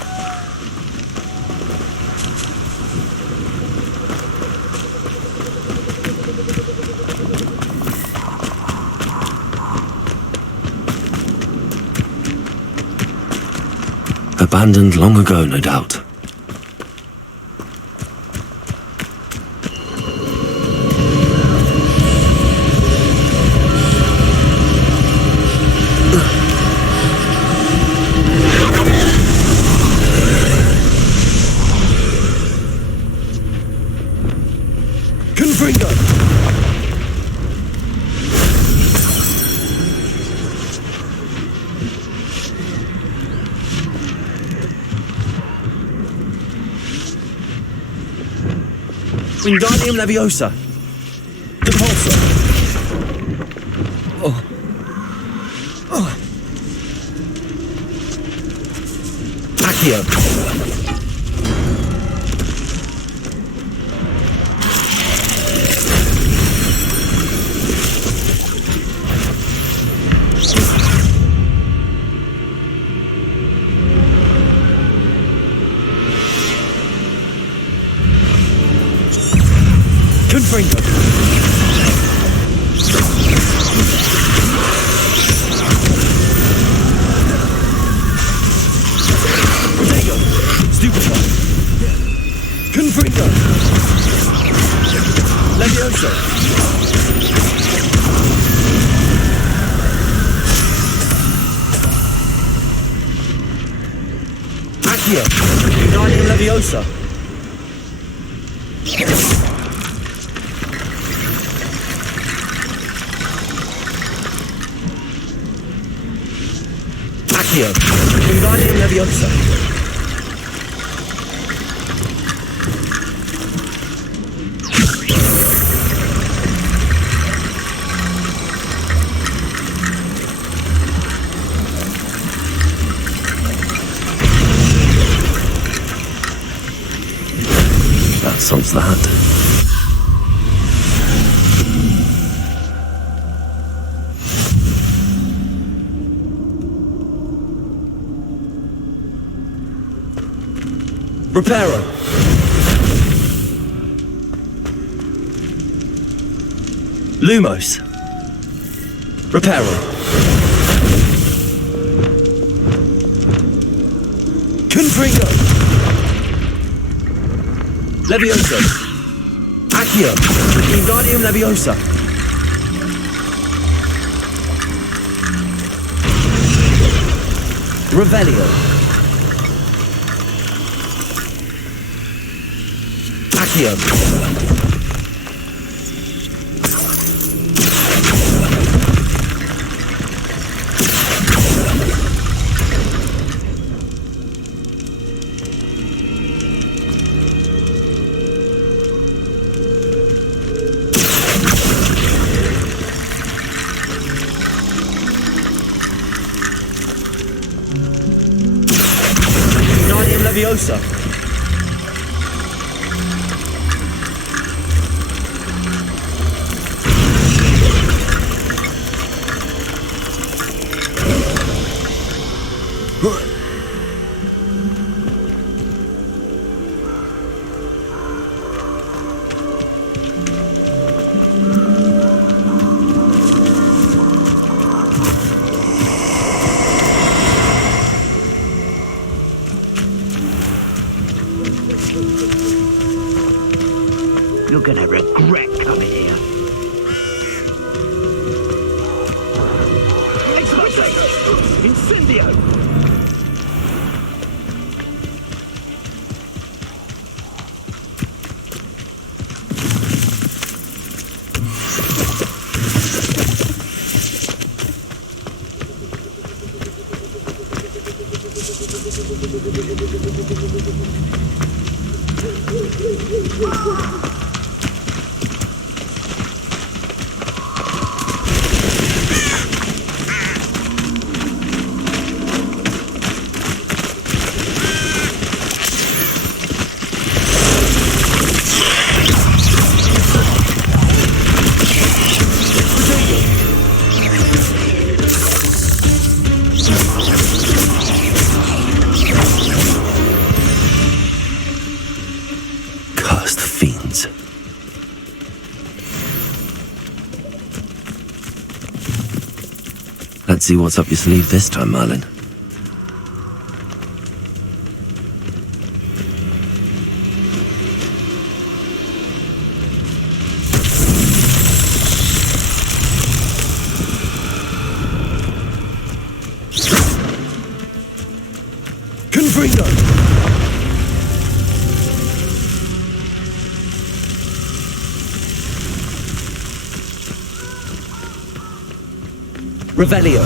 Abandoned long ago, no doubt. Confringo. Wingardium Leviosa. Depulso. Accio. Confringo. Stupid one. Confringo. Leviosa. Accio. Wingardium Leviosa. Accio. Wingardium Leviosa. That solves that. Reparo. Lumos. Reparo. Confringo. Leviosa. Accio. Wingardium Leviosa. Revelio. Accio. Wingardium Leviosa. You're gonna regret coming here. Incendio! Cursed fiends. Let's see what's up your sleeve this time, Merlin. Confringo. Revelio.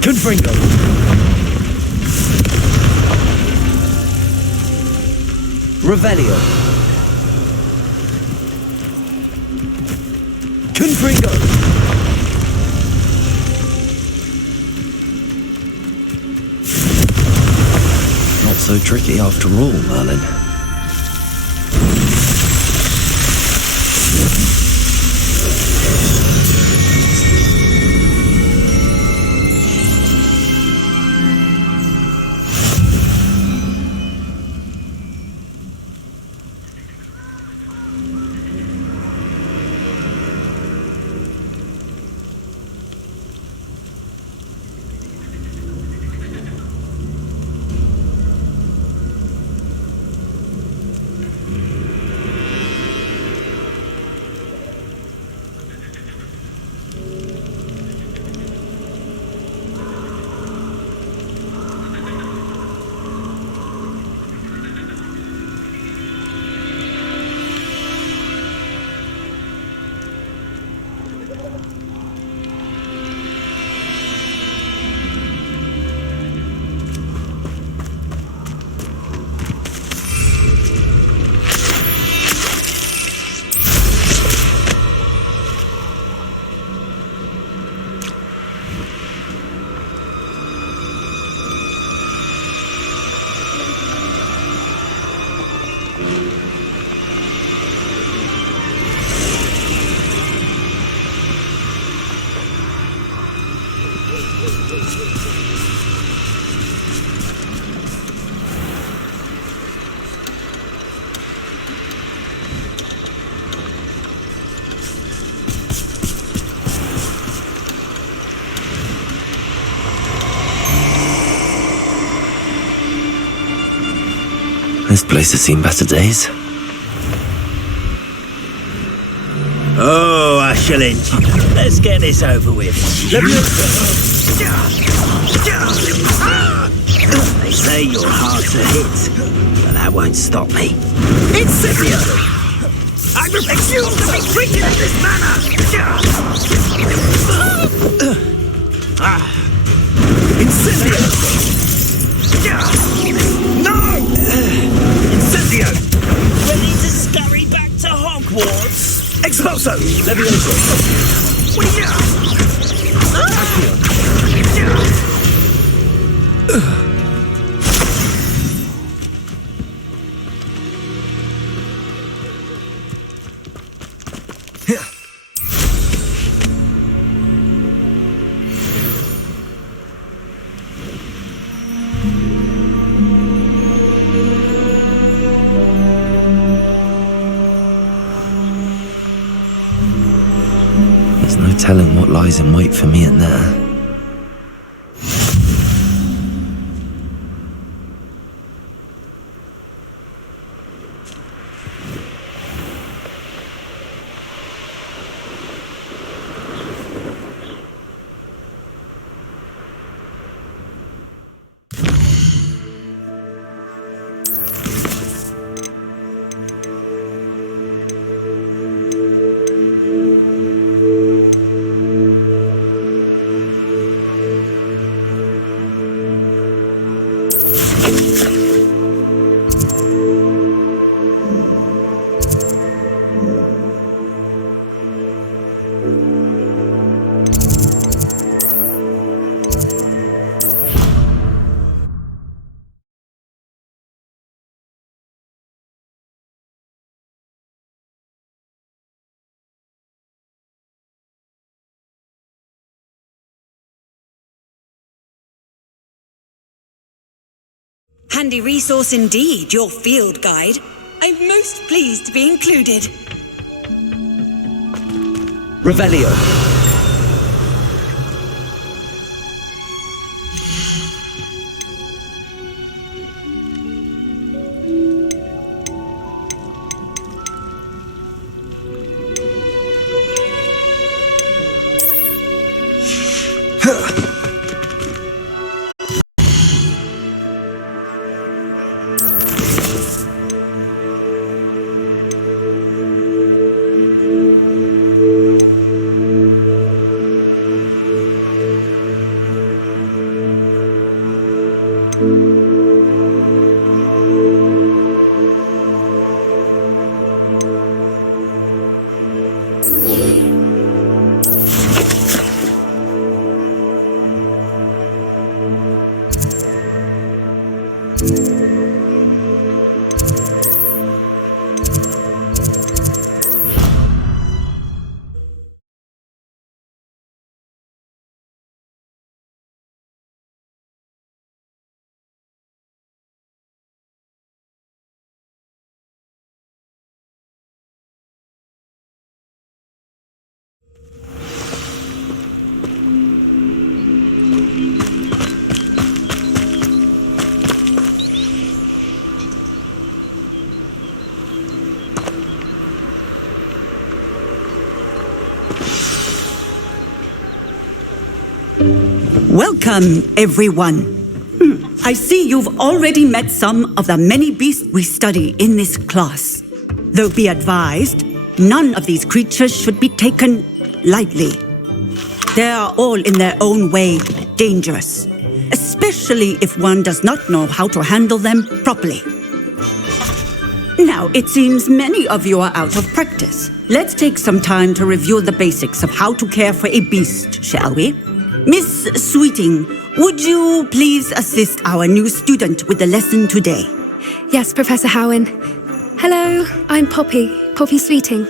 Confringo. Revelio. Confringo. Not so tricky after all, Merlin. This place has seen better days. Oh, Ashland, let's get this over with. They say you're hard to hit, but that won't stop me. Incendio! I refuse to be treated in this manner! Incendio! No! Incendio! Ready to scurry back to Hogwarts? Expulso! Levioso! There's no telling what lies in wait for me in there. Handy resource indeed, your field guide. I'm most pleased to be included. Revelio. Welcome, everyone. I see you've already met some of the many beasts we study in this class. Though be advised, none of these creatures should be taken lightly. They are all in their own way dangerous, especially if one does not know how to handle them properly. Now, it seems many of you are out of practice. Let's take some time to review the basics of how to care for a beast, shall we? Miss Sweeting, would you please assist our new student with the lesson today? Yes, Professor Howen. Hello, I'm Poppy Sweeting.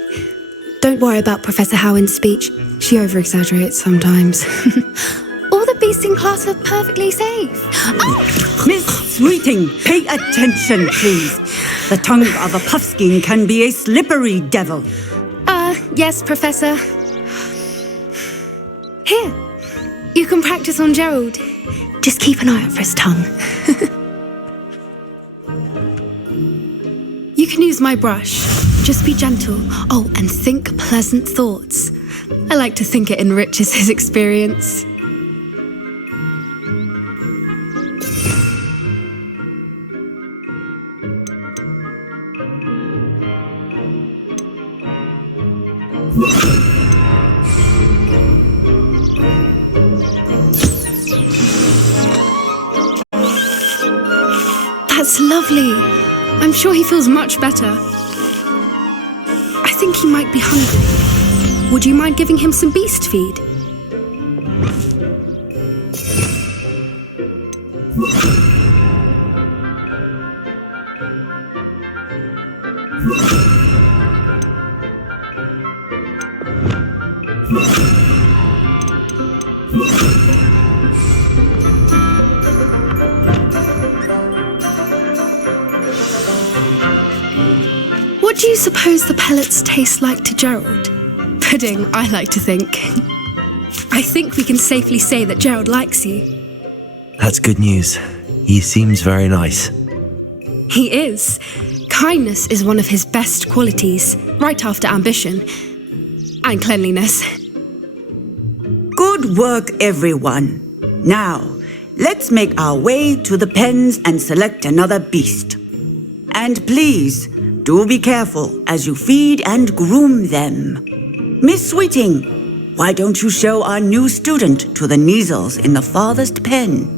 Don't worry about Professor Howen's speech. She over-exaggerates sometimes. All the beasts in class are perfectly safe. Miss Sweeting, pay attention, please. The tongue of a puffskein can be a slippery devil. Yes, Professor. Here, you can practice on Gerald. Just keep an eye out for his tongue. You can use my brush. Just be gentle. Oh, and think pleasant thoughts. I like to think it enriches his experience. That's lovely. I'm sure he feels much better. I think he might be hungry. Would you mind giving him some beast feed? What do you suppose the pellets taste like to Gerald? Pudding, I like to think. I think we can safely say that Gerald likes you. That's good news. He seems very nice. He is. Kindness is one of his best qualities, right after ambition. And cleanliness. Good work, everyone. Now, let's make our way to the pens and select another beast. And please, do be careful as you feed and groom them. Miss Sweeting, why don't you show our new student to the Kneazles in the farthest pen?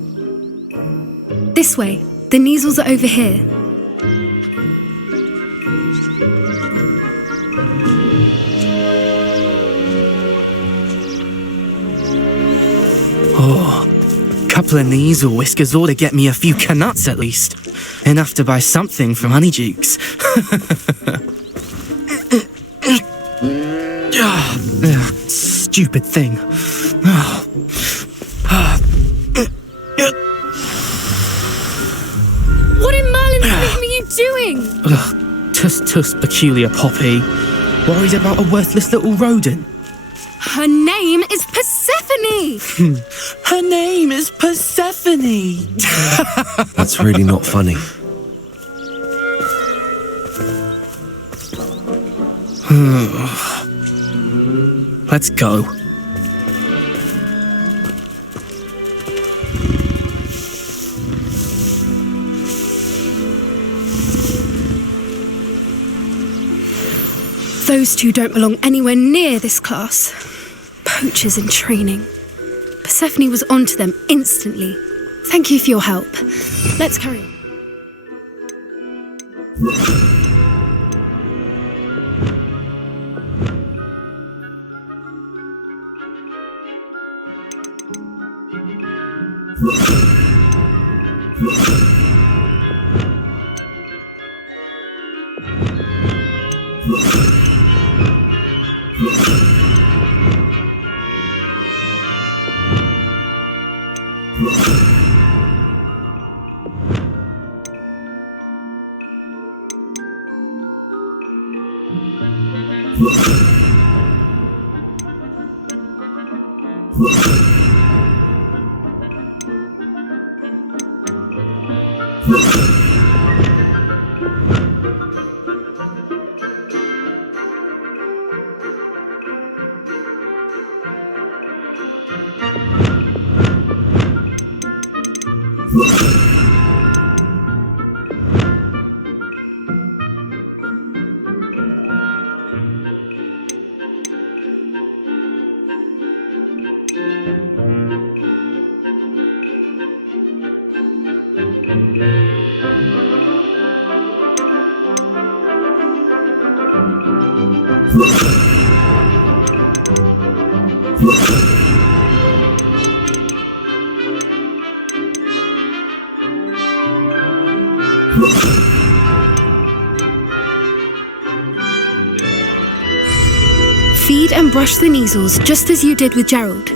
This way. The Kneazles are over here. Oh, couple of Kneazle whiskers ought to get me a few canuts at least. Enough to buy something from Honeydukes. Stupid thing. What in Merlin's name are you doing? Tuss, peculiar Poppy. Worried about a worthless little rodent. Her name is Persephone! Her name is Persephone! That's really not funny. Let's go. Those two don't belong anywhere near this class. Poachers in training. Persephone was onto them instantly. Thank you for your help. Let's carry on. Feed and brush the Kneazles just as you did with Gerald.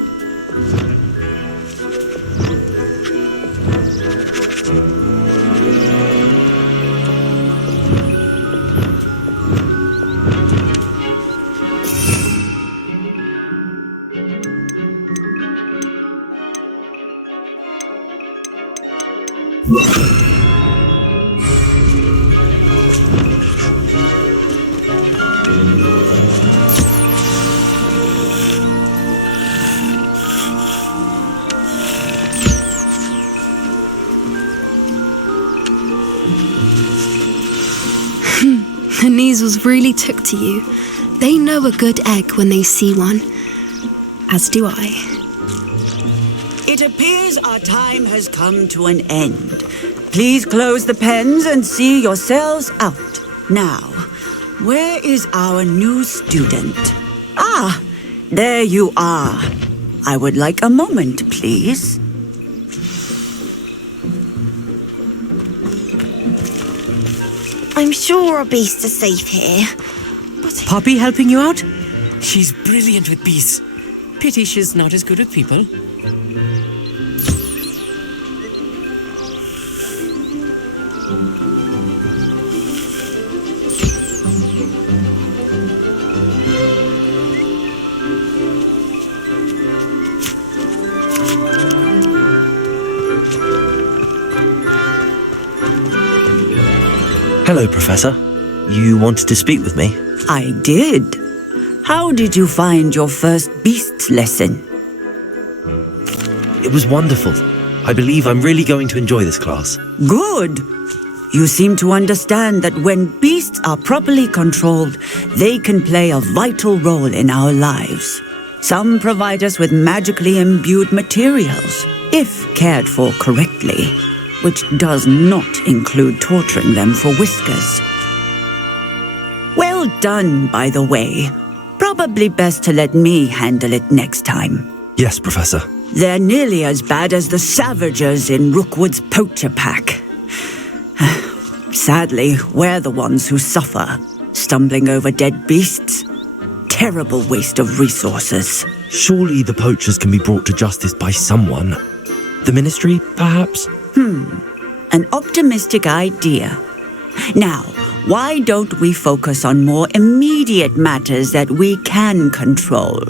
The Neasels really took to you. They know a good egg when they see one. As do I. It appears our time has come to an end. Please close the pens and see yourselves out. Now, where is our new student? Ah, there you are. I would like a moment, please. I'm sure our beasts are safe here. Poppy helping you out? She's brilliant with beasts. Pity she's not as good with people. Hello, Professor. You wanted to speak with me? I did. How did you find your first beasts lesson? It was wonderful. I believe I'm really going to enjoy this class. Good. You seem to understand that when beasts are properly controlled, they can play a vital role in our lives. Some provide us with magically imbued materials, if cared for correctly, which does not include torturing them for whiskers. Well done, by the way. Probably best to let me handle it next time. Yes, Professor. They're nearly as bad as the Savagers in Rookwood's poacher pack. Sadly, we're the ones who suffer, stumbling over dead beasts. Terrible waste of resources. Surely the poachers can be brought to justice by someone. The Ministry, perhaps? An optimistic idea. Now, why don't we focus on more immediate matters that we can control?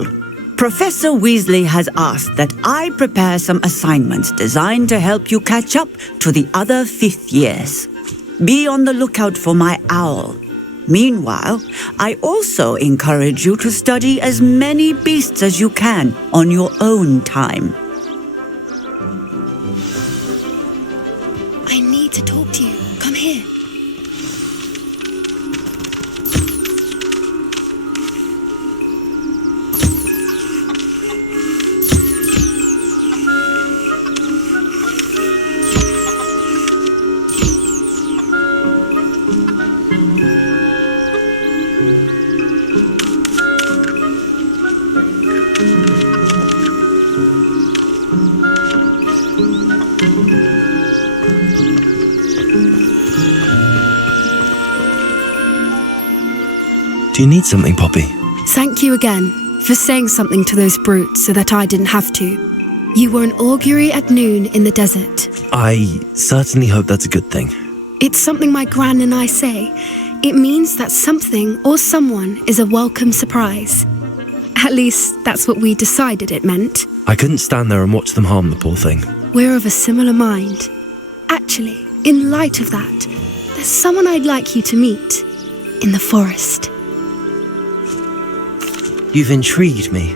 Professor Weasley has asked that I prepare some assignments designed to help you catch up to the other fifth years. Be on the lookout for my owl. Meanwhile, I also encourage you to study as many beasts as you can on your own time. I need to talk to you. Come here. Do you need something, Poppy? Thank you again for saying something to those brutes so that I didn't have to. You were an augury at noon in the desert. I certainly hope that's a good thing. It's something my gran and I say. It means that something or someone is a welcome surprise. At least, that's what we decided it meant. I couldn't stand there and watch them harm the poor thing. We're of a similar mind. Actually, in light of that, there's someone I'd like you to meet. In the forest. You've intrigued me.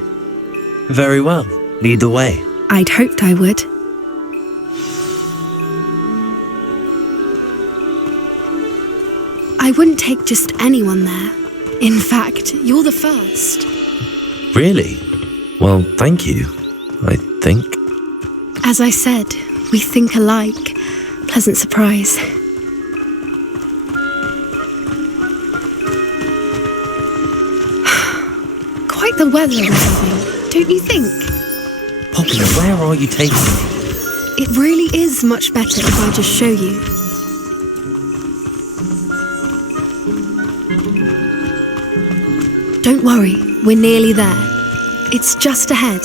Very well. Lead the way. I'd hoped I would. I wouldn't take just anyone there. In fact, you're the first. Really? Well, thank you, I think. As I said, we think alike. Pleasant surprise. Quite the weather we're having, don't you think? Poppy, where are you taking me? It really is much better if I just show you. Don't worry, we're nearly there. It's just ahead.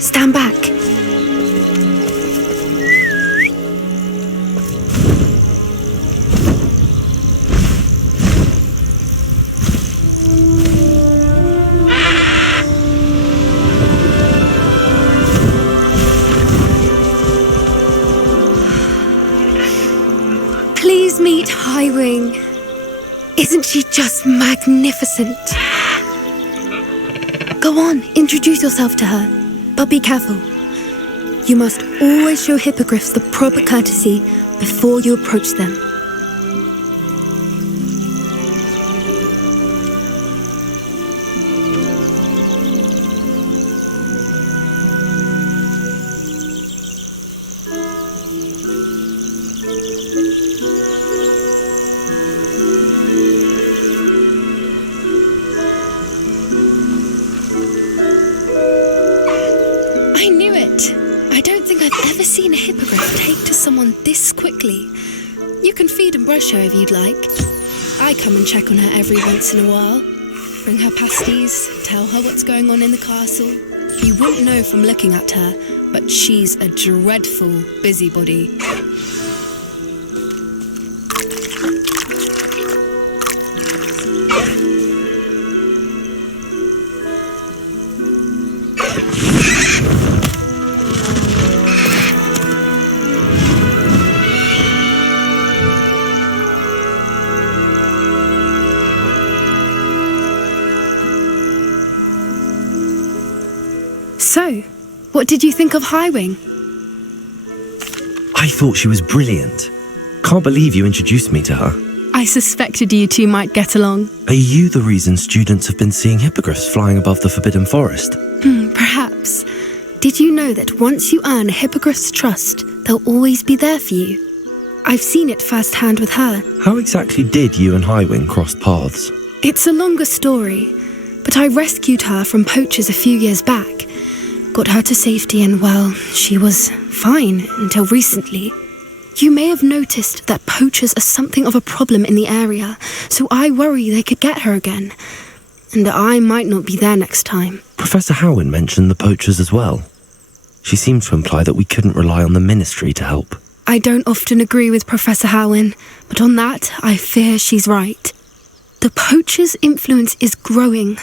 Stand back. Isn't she just magnificent? Go on, introduce yourself to her. But be careful. You must always show hippogriffs the proper courtesy before you approach them. I knew it. I don't think I've ever seen a hippogriff take to someone this quickly. You can feed and brush her if you'd like. I come and check on her every once in a while. Bring her pasties, tell her what's going on in the castle. You wouldn't know from looking at her, but she's a dreadful busybody. So, what did you think of Highwing? I thought she was brilliant. Can't believe you introduced me to her. I suspected you two might get along. Are you the reason students have been seeing hippogriffs flying above the Forbidden Forest? Perhaps. Did you know that once you earn a hippogriff's trust, they'll always be there for you? I've seen it firsthand with her. How exactly did you and Highwing cross paths? It's a longer story, but I rescued her from poachers a few years back. Got her to safety and, well, she was fine until recently. You may have noticed that poachers are something of a problem in the area, so I worry they could get her again. And I might not be there next time. Professor Howen mentioned the poachers as well. She seemed to imply that we couldn't rely on the ministry to help. I don't often agree with Professor Howen, but on that, I fear she's right. The poachers' influence is growing.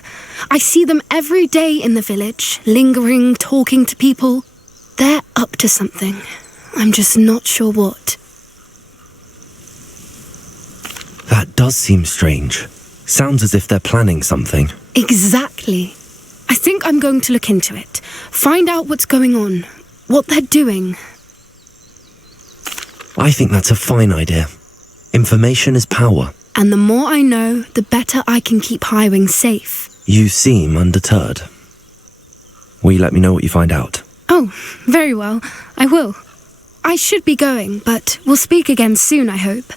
I see them every day in the village, lingering, talking to people. They're up to something. I'm just not sure what. That does seem strange. Sounds as if they're planning something. Exactly. I think I'm going to look into it. Find out what's going on, what they're doing. I think that's a fine idea. Information is power. And the more I know, the better I can keep Highwing safe. You seem undeterred. Will you let me know what you find out? Oh, very well. I will. I should be going, but we'll speak again soon, I hope.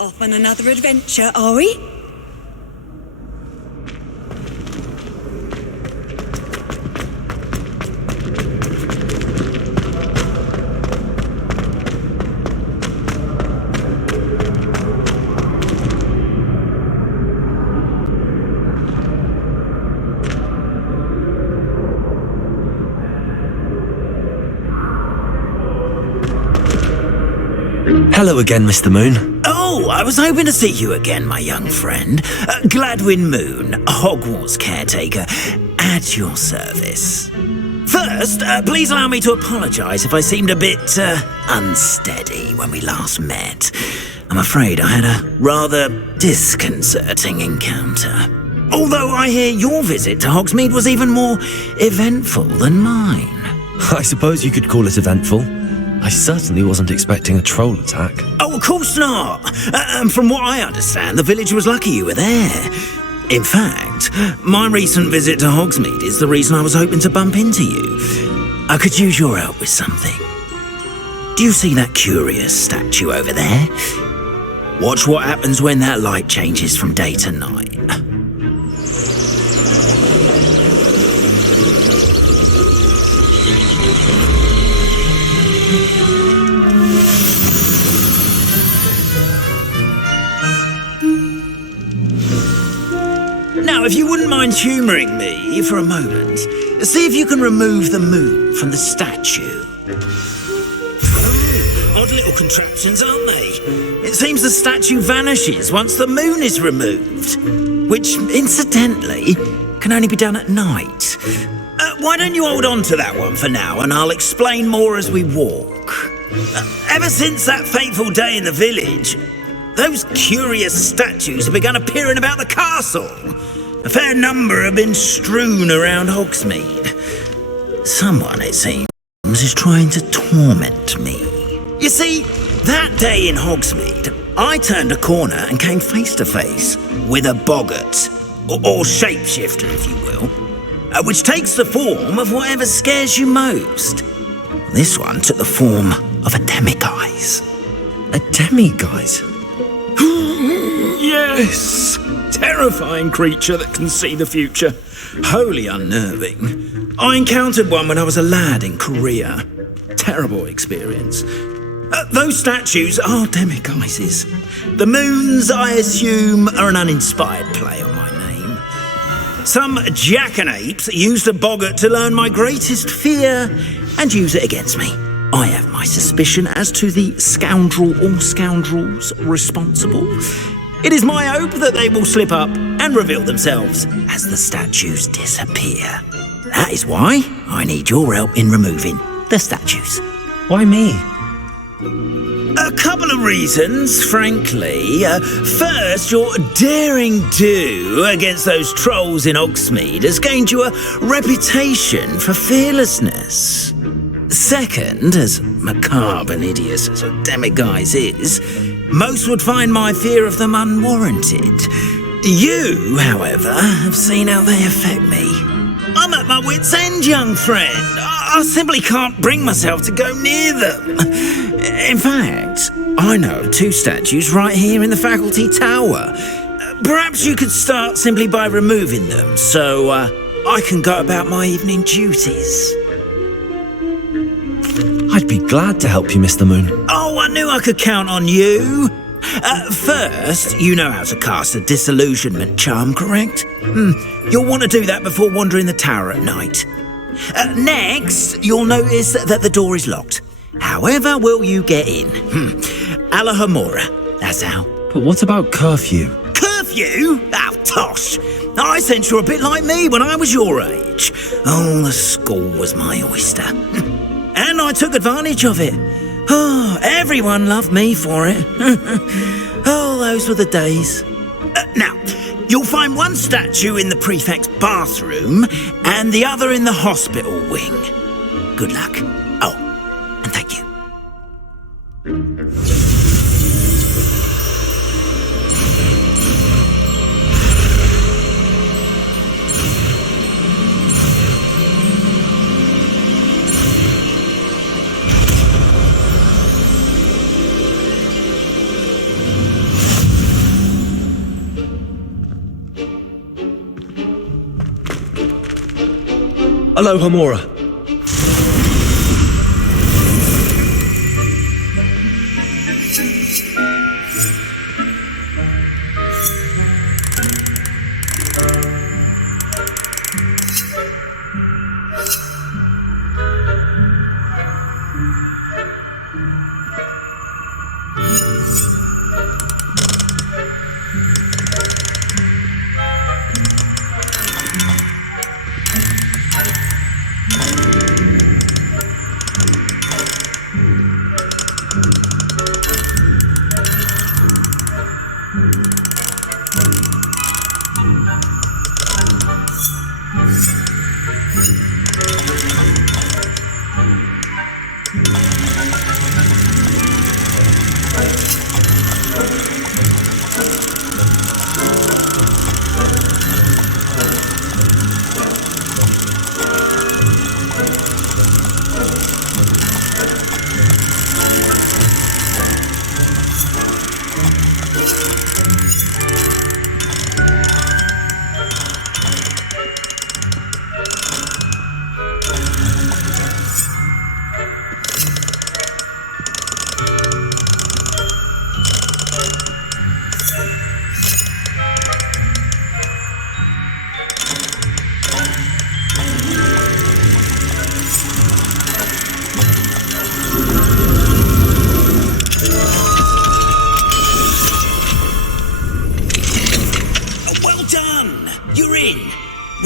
Off on another adventure, are we? Hello again, Mr. Moon. Oh, I was hoping to see you again, my young friend. Gladwin Moon, Hogwarts caretaker, at your service. First, please allow me to apologise if I seemed a bit unsteady when we last met. I'm afraid I had a rather disconcerting encounter. Although I hear your visit to Hogsmeade was even more eventful than mine. I suppose you could call it eventful. I certainly wasn't expecting a troll attack. Oh, of course not. From what I understand, the village was lucky you were there. In fact, my recent visit to Hogsmeade is the reason I was hoping to bump into you. I could use your help with something. Do you see that curious statue over there? Watch what happens when that light changes from day to night. Now, if you wouldn't mind humouring me for a moment, see if you can remove the moon from the statue. Odd little contraptions, aren't they? It seems the statue vanishes once the moon is removed, which, incidentally, can only be done at night. Why don't you hold on to that one for now, and I'll explain more as we walk. Ever since that fateful day in the village, those curious statues have begun appearing about the castle. A fair number have been strewn around Hogsmeade. Someone, it seems, is trying to torment me. You see, that day in Hogsmeade, I turned a corner and came face to face with a boggart, or shapeshifter, if you will, which takes the form of whatever scares you most. This one took the form of a demiguise. A demiguise? Yes! Terrifying creature that can see the future. Wholly unnerving. I encountered one when I was a lad in Korea. Terrible experience. Those statues are demiguises. The moons, I assume, are an uninspired play on my name. Some jackanapes used a boggart to learn my greatest fear and use it against me. I have my suspicion as to the scoundrel or scoundrels responsible. It is my hope that they will slip up and reveal themselves as the statues disappear. That is why I need your help in removing the statues. Why me? A couple of reasons, frankly. First, your daring do against those trolls in Hogsmeade has gained you a reputation for fearlessness. Second, as macabre and hideous as a demiguise is, most would find my fear of them unwarranted. You, however, have seen how they affect me. I'm at my wit's end, young friend. I simply can't bring myself to go near them. In fact, I know of two statues right here in the faculty tower. Perhaps you could start simply by removing them, so I can go about my evening duties. I'd be glad to help you, Mr. Moon. Oh, I knew I could count on you. First, you know how to cast a disillusionment charm, correct? You'll want to do that before wandering the tower at night. Next, you'll notice that the door is locked. However will you get in? Alahomora, that's how. But what about curfew? Curfew? Oh, tosh. I sense you're a bit like me when I was your age. Oh, the school was my oyster. And I took advantage of it. Oh, everyone loved me for it. Oh, those were the days. Now, you'll find one statue in the prefect's bathroom and the other in the hospital wing. Good luck. Oh, and thank you. Alohomora.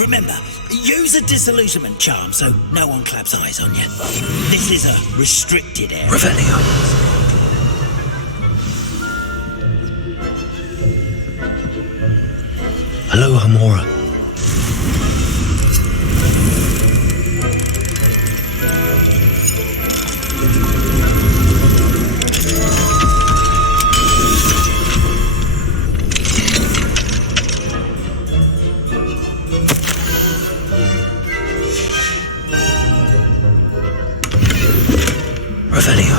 Remember, use a disillusionment charm so no one claps eyes on you. This is a restricted area. Revelio. Hello, Hamora. Revelio.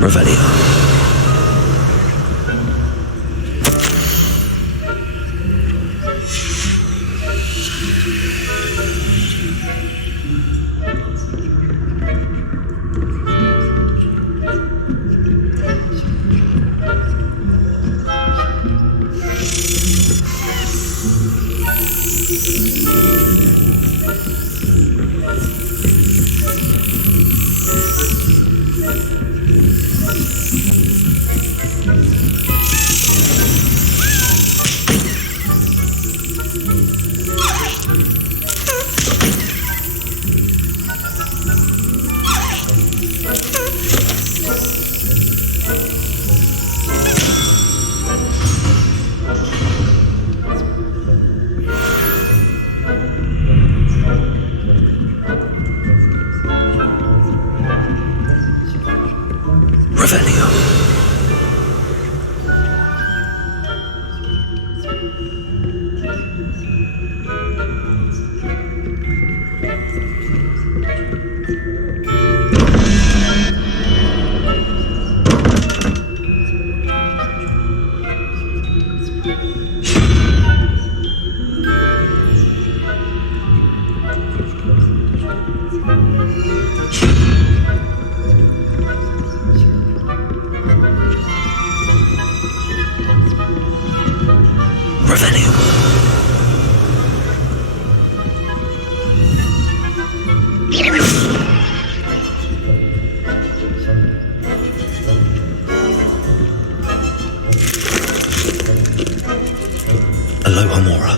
Revelio. Aloha Mora.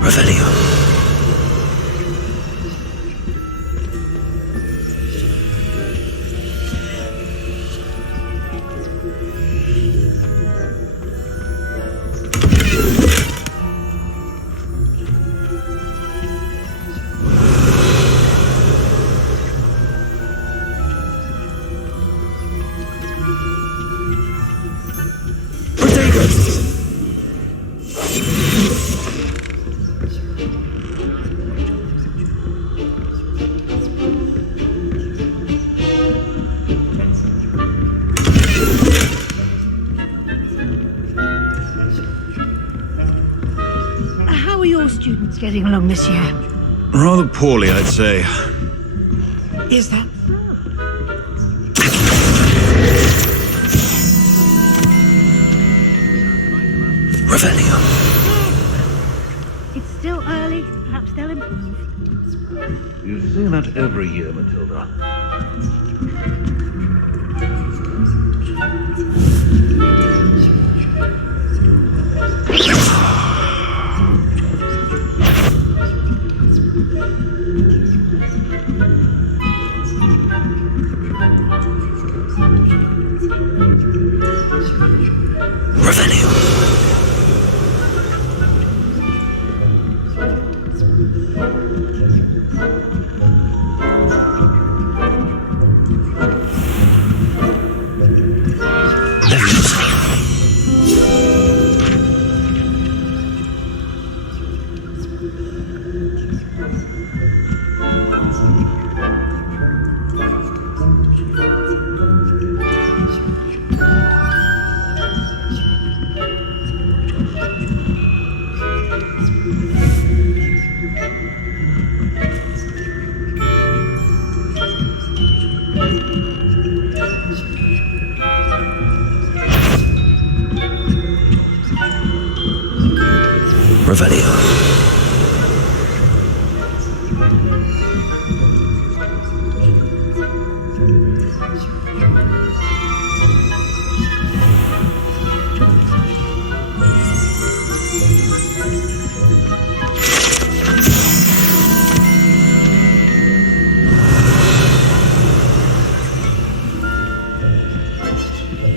Revelio. How are your students getting along this year? Rather poorly, I'd say. Is that Revelio. It's still early. Perhaps they'll improve. You say that every year, Matilda. Revelio.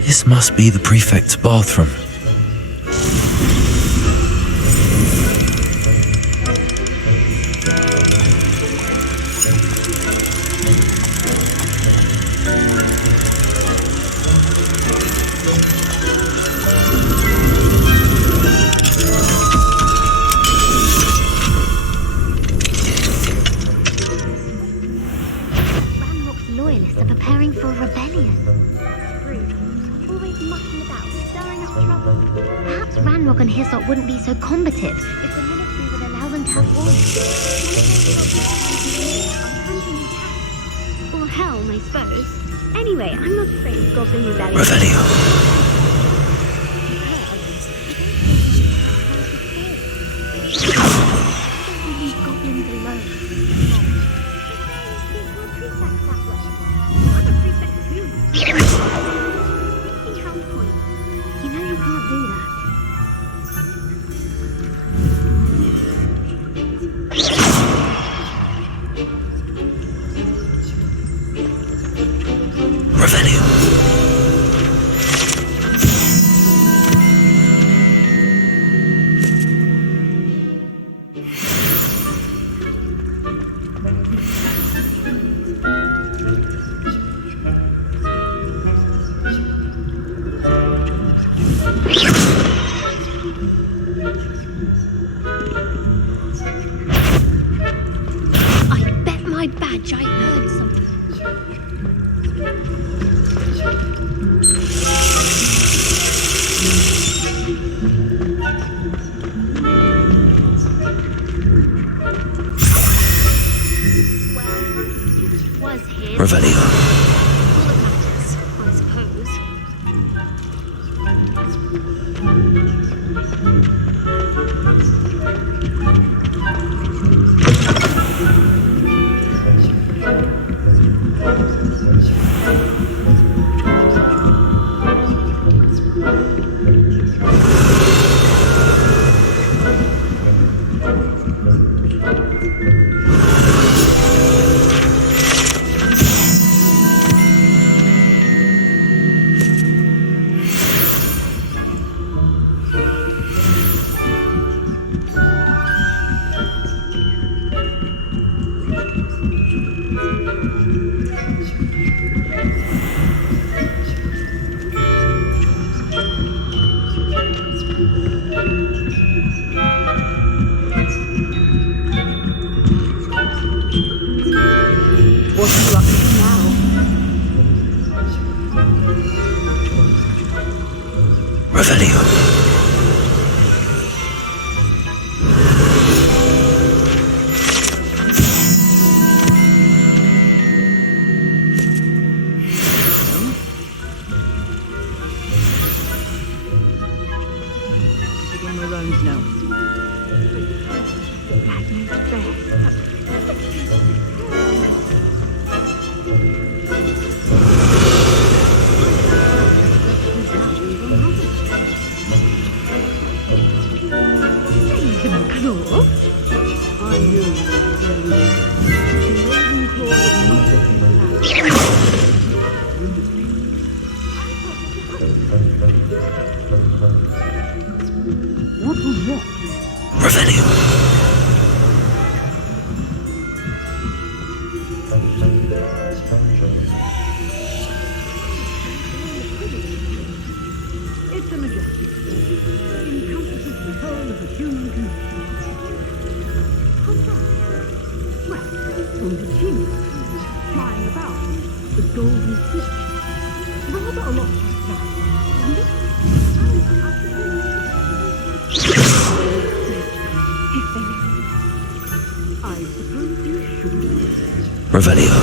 This must be the prefect's bathroom. Ranrock's loyalists are preparing for a rebellion. Rude. Always mucking about, stirring up trouble. Perhaps Ranrock and Hyssop wouldn't be so combative if the military would allow them to have warnings. Or helm, I suppose. Anyway, I'm not afraid of Goblin Rebellion. Revelio. Goblins alone. You know you can't do that. Revelio. I bet my badge I heard something. Was his. Revelio. All that matters, I suppose. What are you up to now? Revelio. Begin my rounds now. What was what? Revelio. It's a majestic thing. Encompasses the whole of the human community. Well, all the genius flying about on the golden snitch. Rather a lot of stuff, isn't it? Revelio.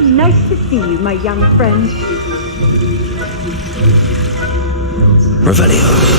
Nice to see you, my young friend. Revelio.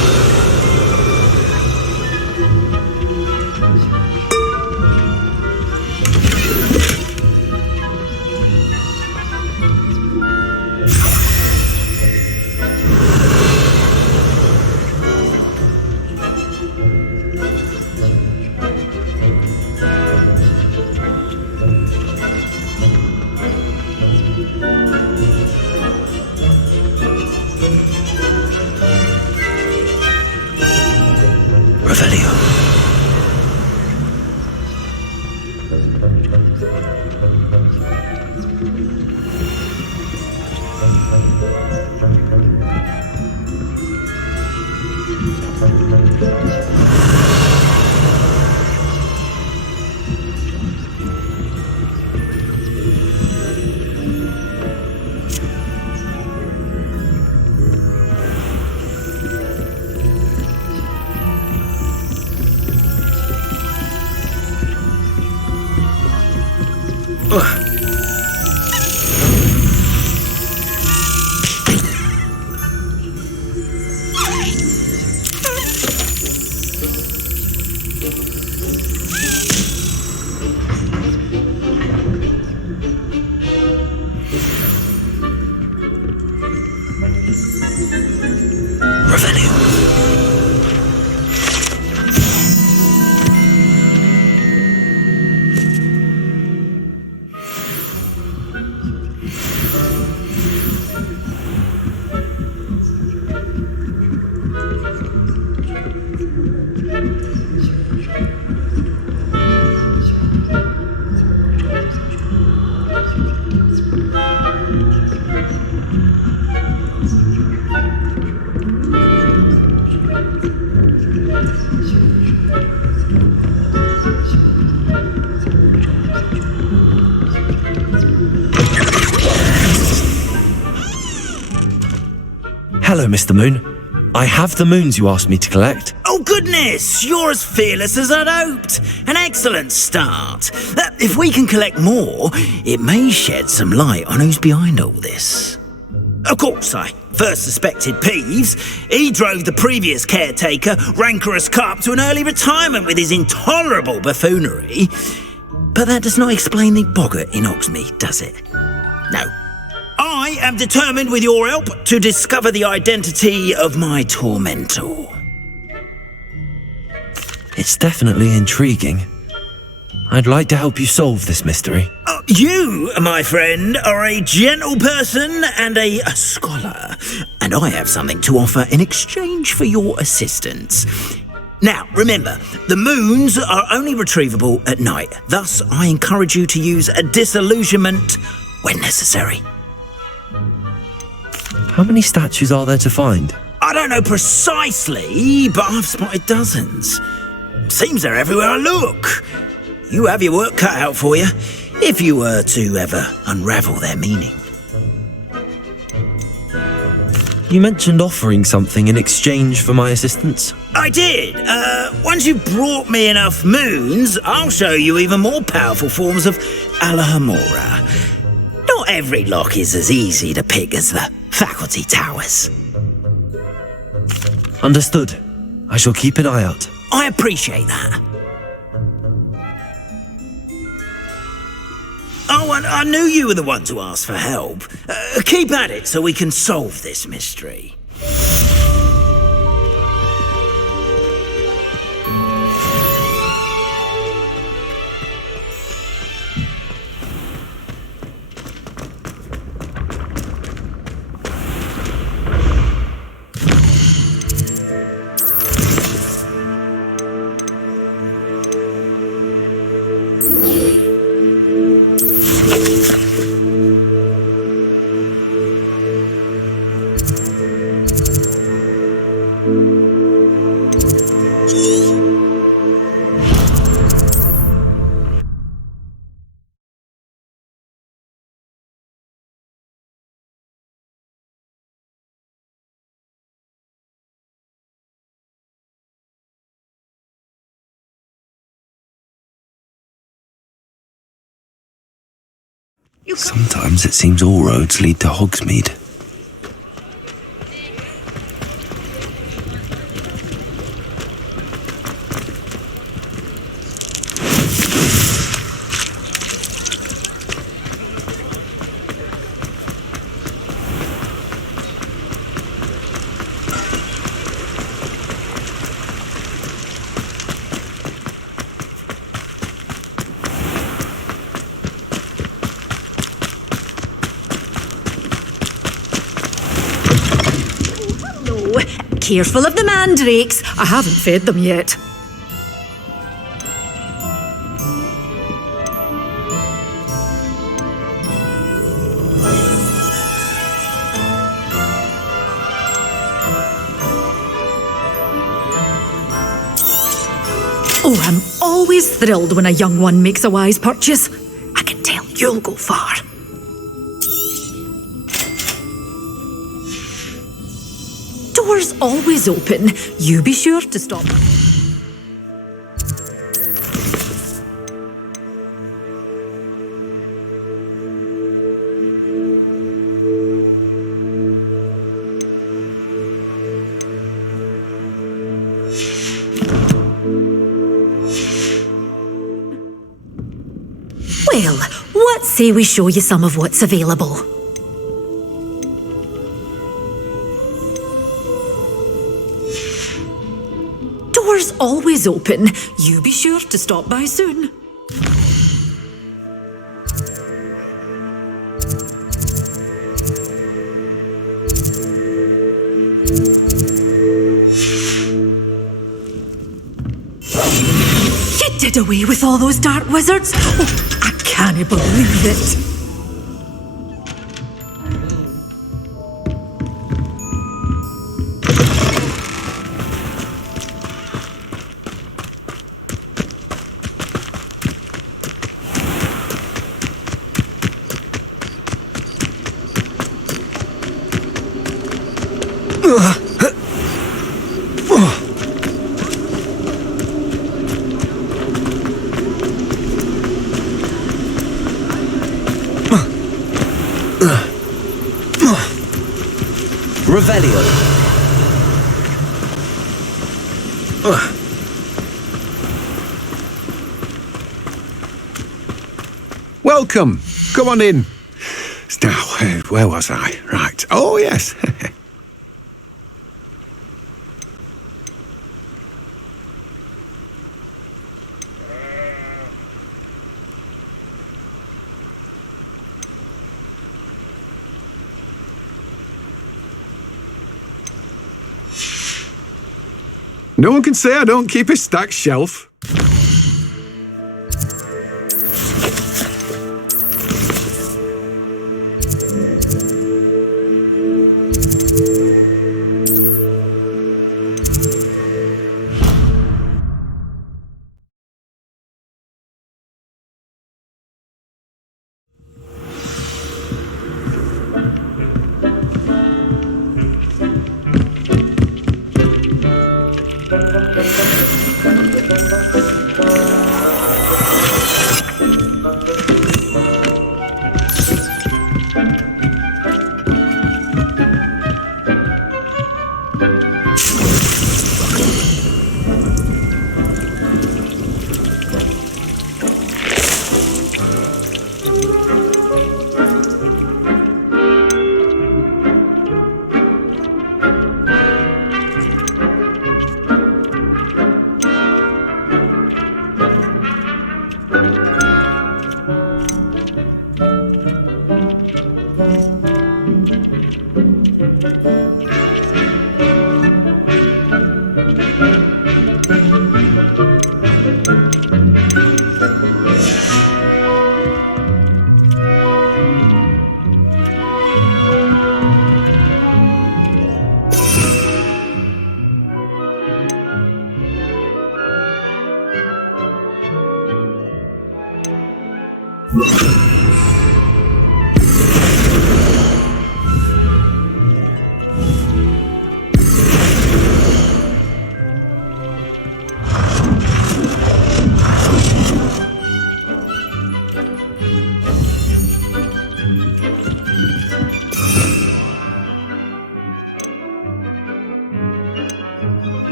Hello, Mr. Moon. I have the moons you asked me to collect. Oh, goodness! You're as fearless as I'd hoped. An excellent start. If we can collect more, it may shed some light on who's behind all this. Of course, I first suspected Peeves. He drove the previous caretaker, Rancorous Carp, to an early retirement with his intolerable buffoonery. But that does not explain the boggart in Hogsmeade, does it? No. I am determined, with your help, to discover the identity of my tormentor. It's definitely intriguing. I'd like to help you solve this mystery. You, my friend, are a gentle person and a scholar, and I have something to offer in exchange for your assistance. Now, remember, the moons are only retrievable at night. Thus, I encourage you to use a disillusionment when necessary. How many statues are there to find? I don't know precisely, but I've spotted dozens. Seems they're everywhere I look. You have your work cut out for you, if you were to ever unravel their meaning. You mentioned offering something in exchange for my assistance. I did. Once you've brought me enough moons, I'll show you even more powerful forms of Alahamora. Not every lock is as easy to pick as the faculty towers. Understood. I shall keep an eye out. I appreciate that. Oh, and I knew you were the one to ask for help. Keep at it so we can solve this mystery. Sometimes it seems all roads lead to Hogsmeade. Careful of the mandrakes. I haven't fed them yet. Oh, I'm always thrilled when a young one makes a wise purchase. I can tell you'll go far. Door's always open. You be sure to stop. Well, what say we show you some of what's available? Door's always open. You be sure to stop by soon. You did away with all those dark wizards? Oh, I can't believe it. Revelio. Welcome. Come on in. Now, where was I? Right. Oh, yes. No one can say I don't keep a stacked shelf.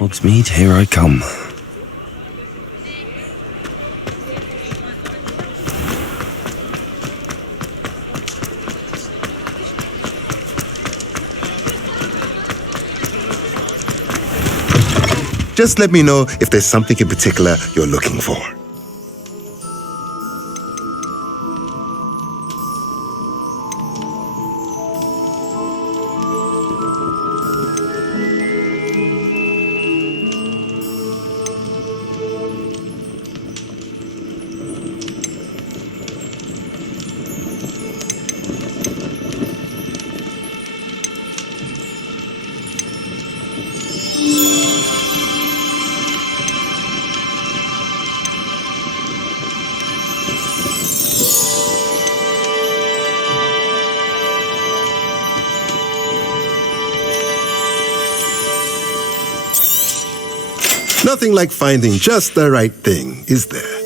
Hogsmeade, here I come. Just let me know if there's something in particular you're looking for. Nothing like finding just the right thing, is there?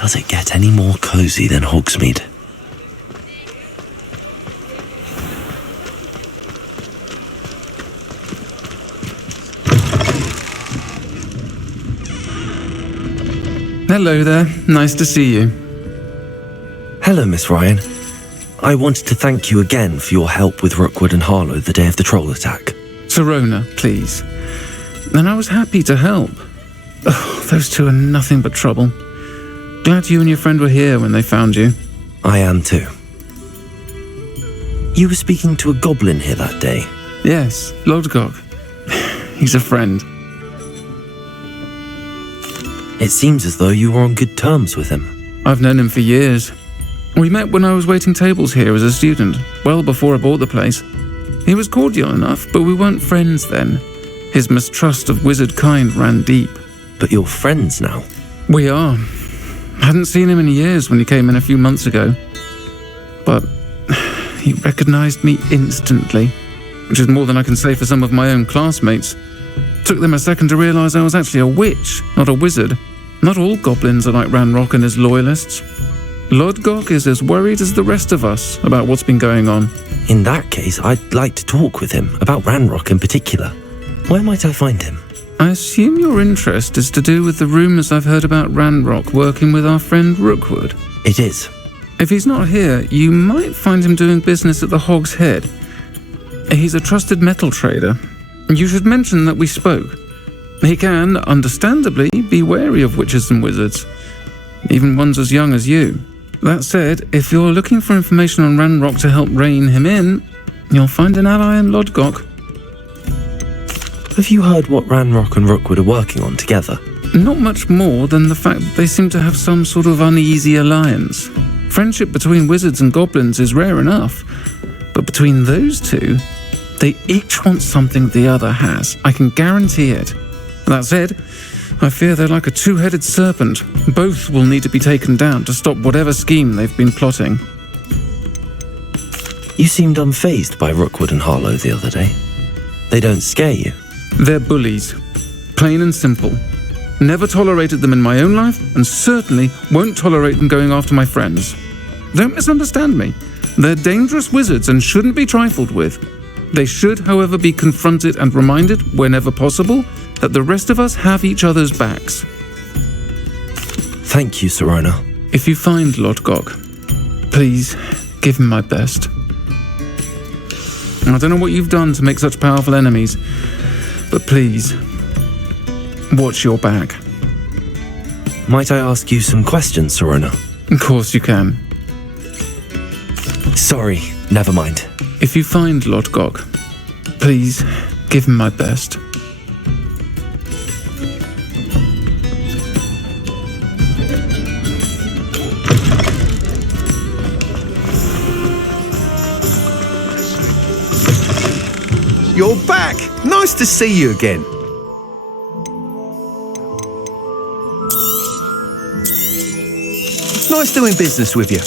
Does it get any more cosy than Hogsmeade? Hello there. Nice to see you. Hello, Miss Ryan. I wanted to thank you again for your help with Rookwood and Harlow the day of the troll attack. Serona, please. And I was happy to help. Oh, those two are nothing but trouble. Glad you and your friend were here when they found you. I am too. You were speaking to a goblin here that day? Yes, Lodgok. He's a friend. It seems as though you were on good terms with him. I've known him for years. We met when I was waiting tables here as a student, well before I bought the place. He was cordial enough, but we weren't friends then. His mistrust of wizard kind ran deep. But you're friends now? We are. Hadn't seen him in years when he came in a few months ago. But he recognized me instantly, which is more than I can say for some of my own classmates. Took them a second to realize I was actually a witch, not a wizard. Not all goblins are like Ranrock and his loyalists. Lodgok is as worried as the rest of us about what's been going on. In that case, I'd like to talk with him, about Ranrock in particular. Where might I find him? I assume your interest is to do with the rumours I've heard about Ranrock working with our friend Rookwood. It is. If he's not here, you might find him doing business at the Hog's Head. He's a trusted metal trader. You should mention that we spoke. He can, understandably, be wary of witches and wizards, even ones as young as you. That said, if you're looking for information on Ranrock to help rein him in, you'll find an ally in Lodgok. Have you heard what Ranrock and Rookwood are working on together? Not much more than the fact that they seem to have some sort of uneasy alliance. Friendship between wizards and goblins is rare enough, but between those two, they each want something the other has. I can guarantee it. That said, I fear they're like a two-headed serpent. Both will need to be taken down to stop whatever scheme they've been plotting. You seemed unfazed by Rookwood and Harlow the other day. They don't scare you. They're bullies. Plain and simple. Never tolerated them in my own life, and certainly won't tolerate them going after my friends. Don't misunderstand me. They're dangerous wizards and shouldn't be trifled with. They should, however, be confronted and reminded, whenever possible, that the rest of us have each other's backs. Thank you, Sirona. If you find Lodgok, please give him my best. I don't know what you've done to make such powerful enemies, but please, watch your back. Might I ask you some questions, Sirona? Of course you can. Sorry, never mind. If you find Lodgok, please give him my best. You're back! Nice to see you again. Nice doing business with you.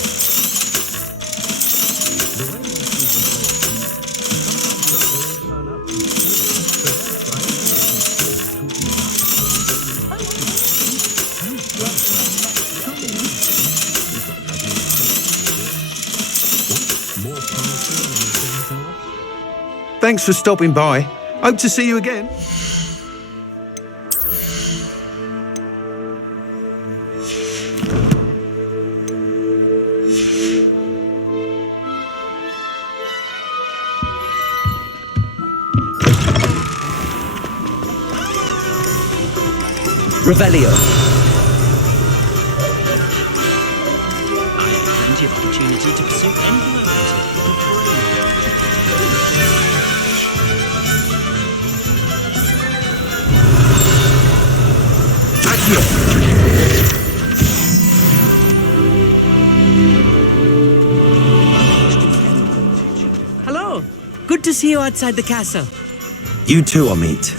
Thanks for stopping by. Hope to see you again. Revelio. I have plenty of opportunity to pursue anything I wanted. Hello. Good to see you outside the castle. You too, Amit.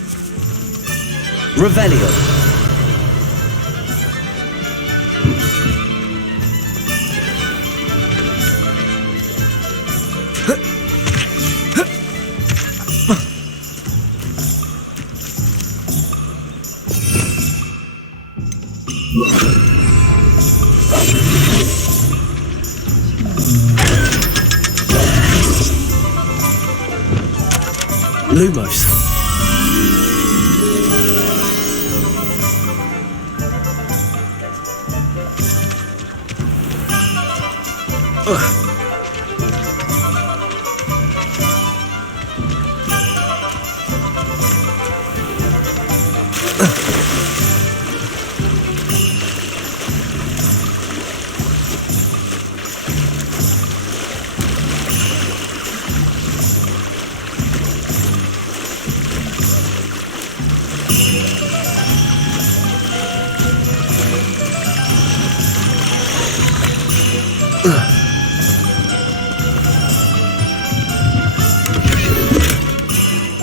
Revelio. Lumos.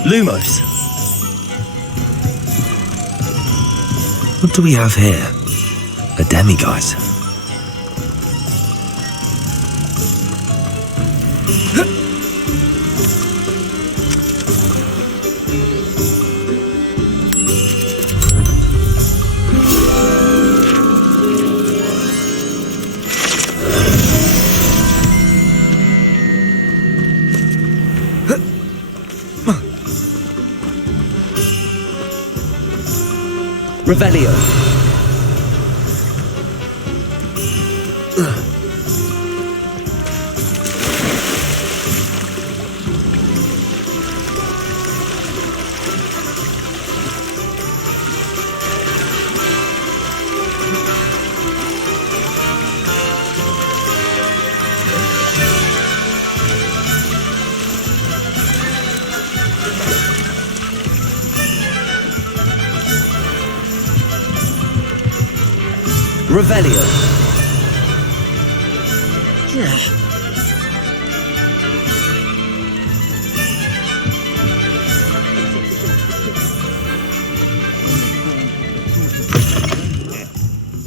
Lumos. What do we have here? A demiguise. Revelio. Revelio.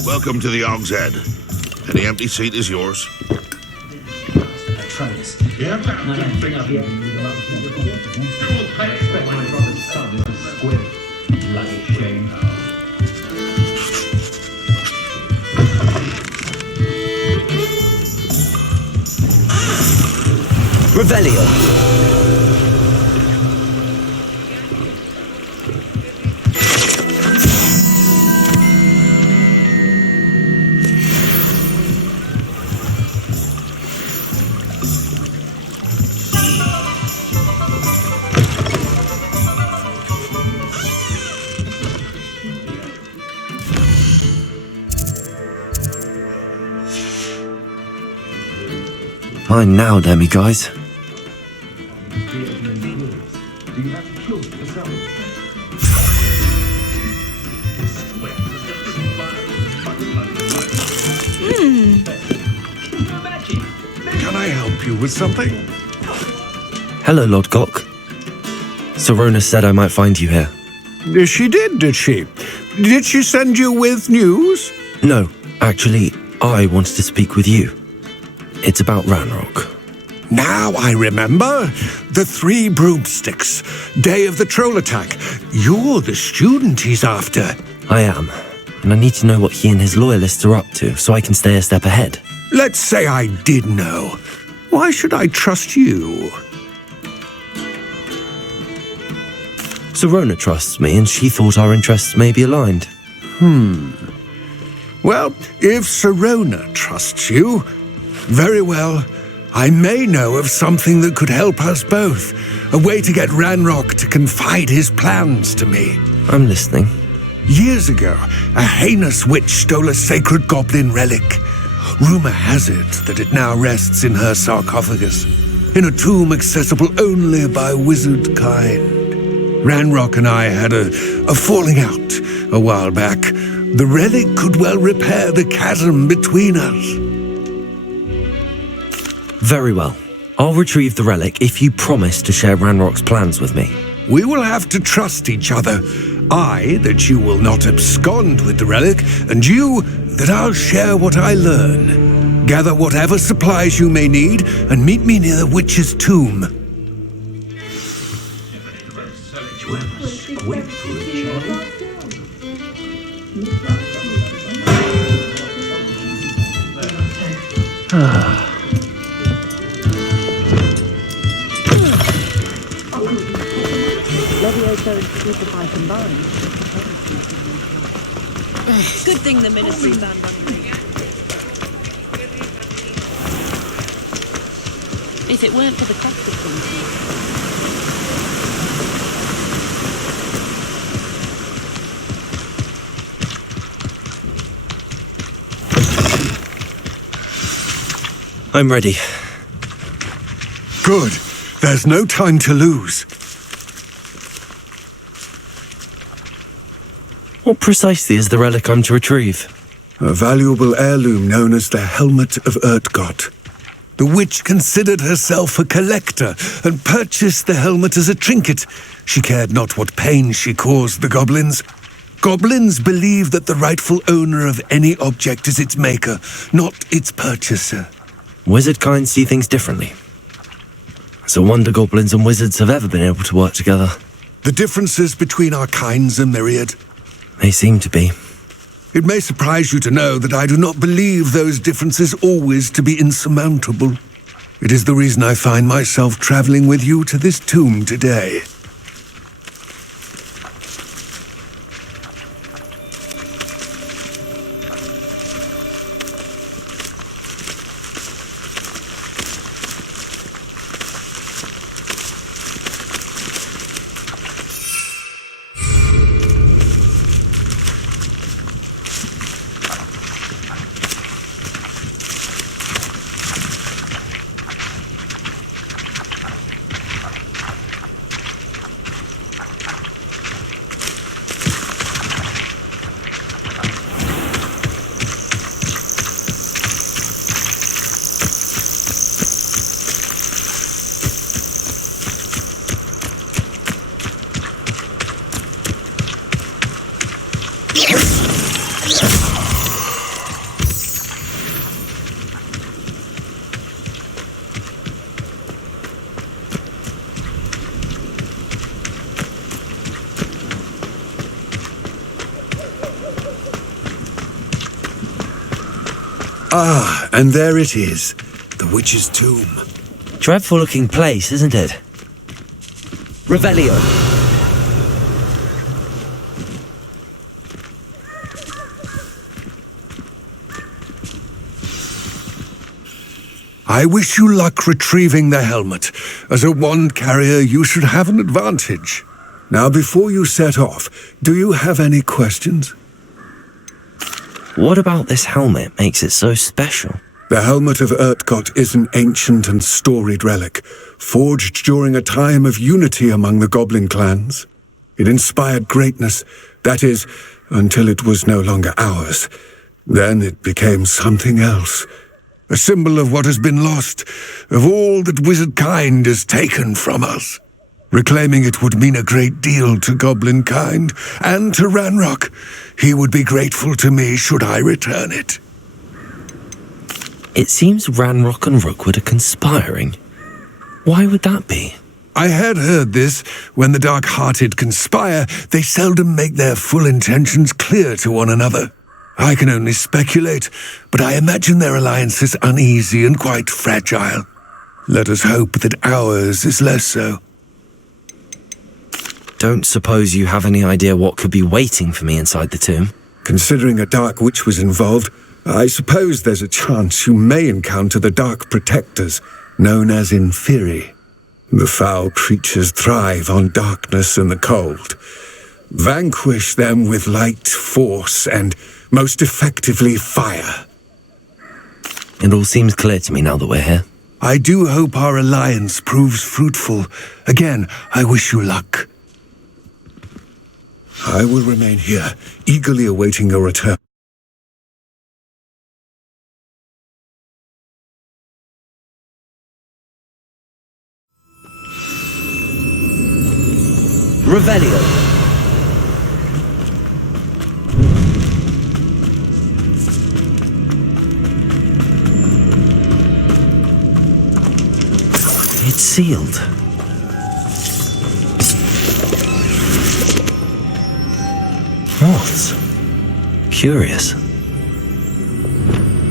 Welcome to the Og's Head. Any empty seat is yours. Atronus. Yeah? Bring up here. Bloody shame. Revelio. Mine now, demi-guys. Can I help you with something? Hello, Lord Gok. Serona said I might find you here. She did she? Did she send you with news? No, actually, I wanted to speak with you. It's about Ranrock. Now I remember. The 3 broomsticks. Day of the troll attack. You're the student he's after. I am, and I need to know what he and his loyalists are up to so I can stay a step ahead. Let's say I did know. Why should I trust you? Serona trusts me, and she thought our interests may be aligned. Well, if Serona trusts you, very well. I may know of something that could help us both. A way to get Ranrock to confide his plans to me. I'm listening. Years ago, a heinous witch stole a sacred goblin relic. Rumor has it that it now rests in her sarcophagus, in a tomb accessible only by wizard kind. Ranrock and I had a falling out a while back. The relic could well repair the chasm between us. Very well. I'll retrieve the relic if you promise to share Ranrock's plans with me. We will have to trust each other. I, that you will not abscond with the relic, and you, that I'll share what I learn. Gather whatever supplies you may need, and meet me near the witch's tomb. Good thing the ministry band running. If it weren't for the cost of I'm ready. Good. There's no time to lose. What precisely is the relic I'm to retrieve? A valuable heirloom known as the Helmet of Urtgott. The witch considered herself a collector and purchased the helmet as a trinket. She cared not what pain she caused the goblins. Goblins believe that the rightful owner of any object is its maker, not its purchaser. Wizard kind see things differently. It's a wonder goblins and wizards have ever been able to work together. The differences between our kinds are myriad. They seem to be. It may surprise you to know that I do not believe those differences always to be insurmountable. It is the reason I find myself traveling with you to this tomb today. Ah, and there it is. The witch's tomb. Dreadful looking place, isn't it? Revelio. I wish you luck retrieving the helmet. As a wand carrier, you should have an advantage. Now, before you set off, do you have any questions? What about this helmet makes it so special? The helmet of Urtkot is an ancient and storied relic, forged during a time of unity among the goblin clans. It inspired greatness, that is, until it was no longer ours. Then it became something else. A symbol of what has been lost, of all that wizard kind has taken from us. Reclaiming it would mean a great deal to goblin kind, and to Ranrock. He would be grateful to me should I return it. It seems Ranrock and Rookwood are conspiring. Why would that be? I had heard this. When the dark-hearted conspire, they seldom make their full intentions clear to one another. I can only speculate, but I imagine their alliance is uneasy and quite fragile. Let us hope that ours is less so. Don't suppose you have any idea what could be waiting for me inside the tomb? Considering a dark witch was involved, I suppose there's a chance you may encounter the Dark Protectors, known as Inferi. The foul creatures thrive on darkness and the cold. Vanquish them with light, force, and most effectively fire. It all seems clear to me now that we're here. I do hope our alliance proves fruitful. Again, I wish you luck. I will remain here, eagerly awaiting your return. Revelio. It's sealed. What? Curious.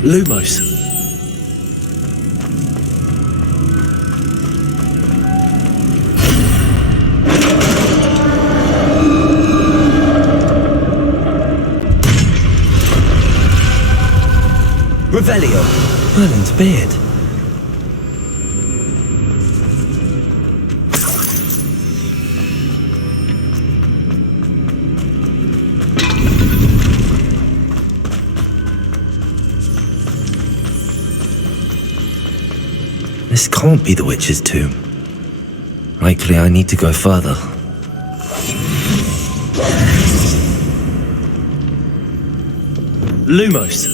Lumos. Revelio. Merlin's beard. This can't be the witch's tomb. Likely I need to go further. Lumos.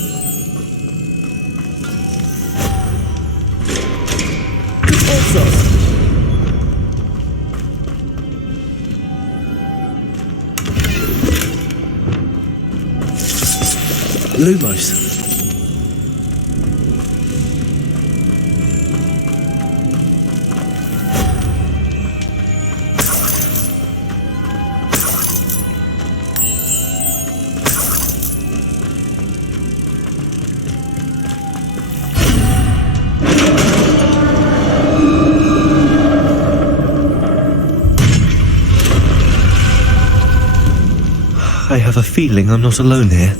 Lumos. I have a feeling I'm not alone here.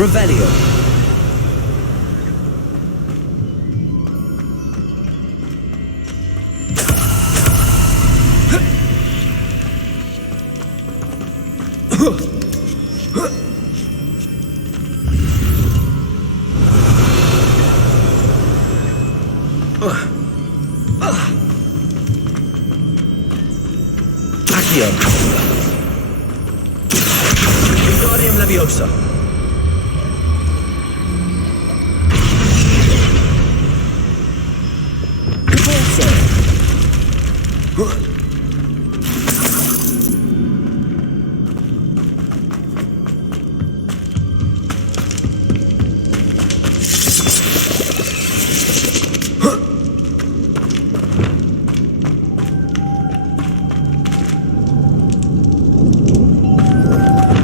Revelio. Accio. Wingardium Leviosa.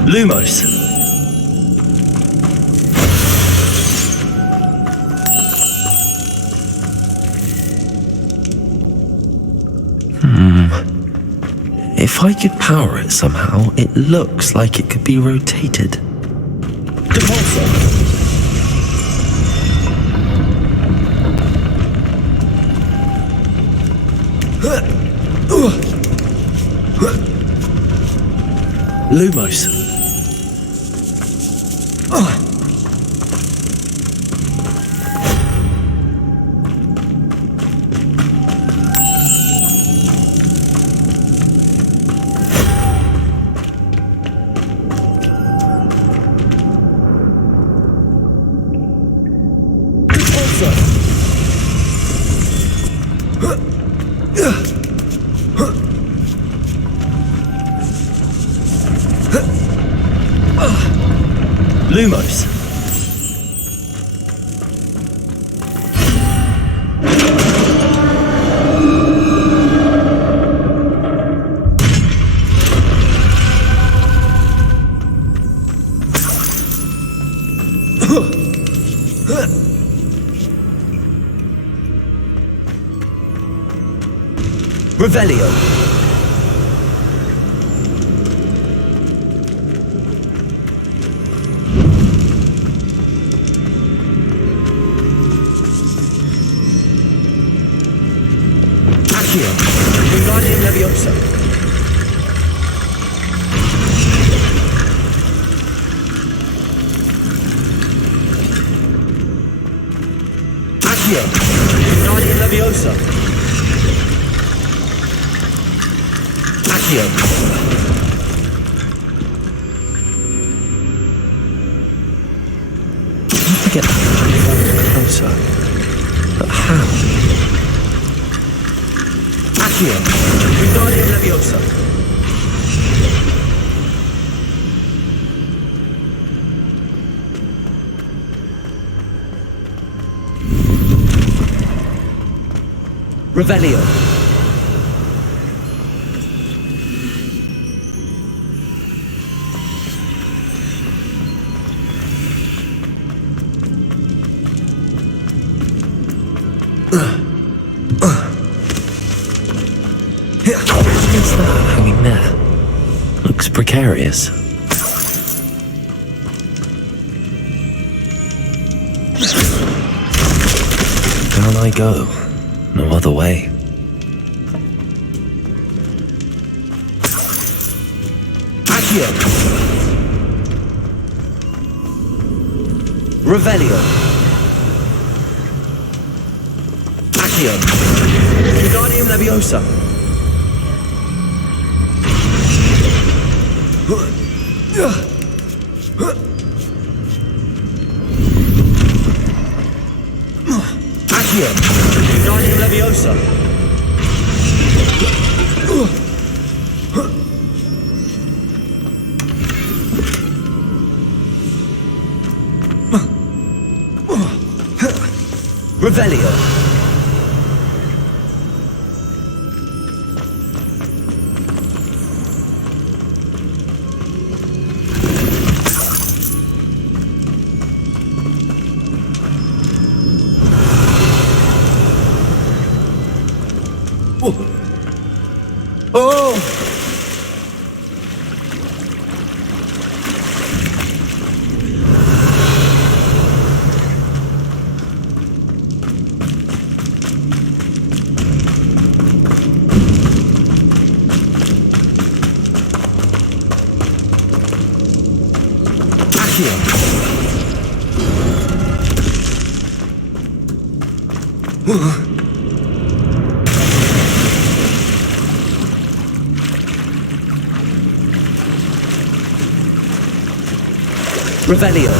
Lumos. If I could power it somehow, it looks like it could be rotated. Depulso. Lumos. Lumos. Revelio. Accio. Wingardium Leviosa. Accio. Wingardium Leviosa. Accio. I need to get closer. But how? Accio. Wingardium Leviosa. Revelio. What's that hanging there? Looks precarious. Down I go. No other way. Accio. Revelio. Accio. Wingardium Leviosa. Accio. Wingardium Leviosa. Revelio. Oh! Revelio.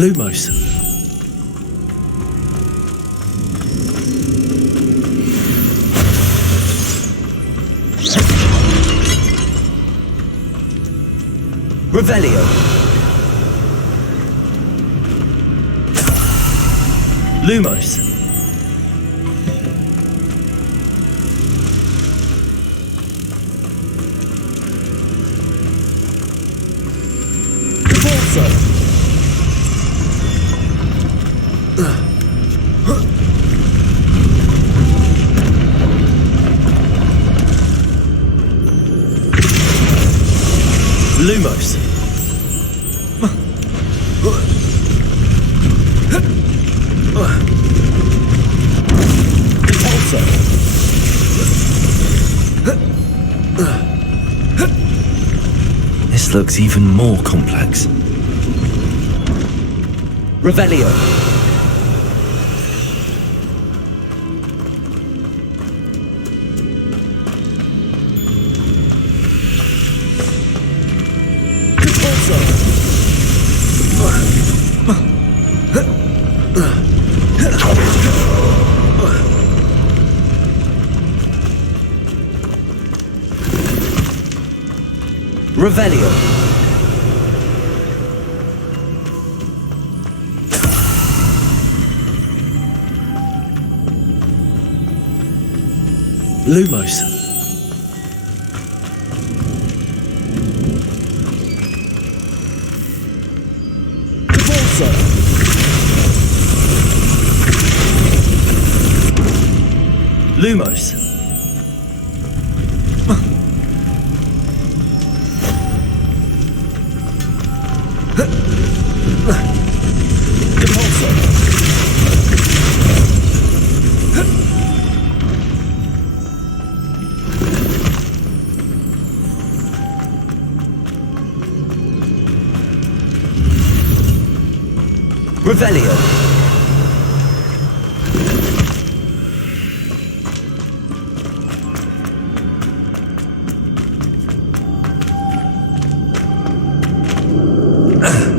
Lumos. Revelio. Lumos. Forza. Lumos. This looks even more complex. Revelio. Revelio. Lumos. Lumos. Revelio. Lumos.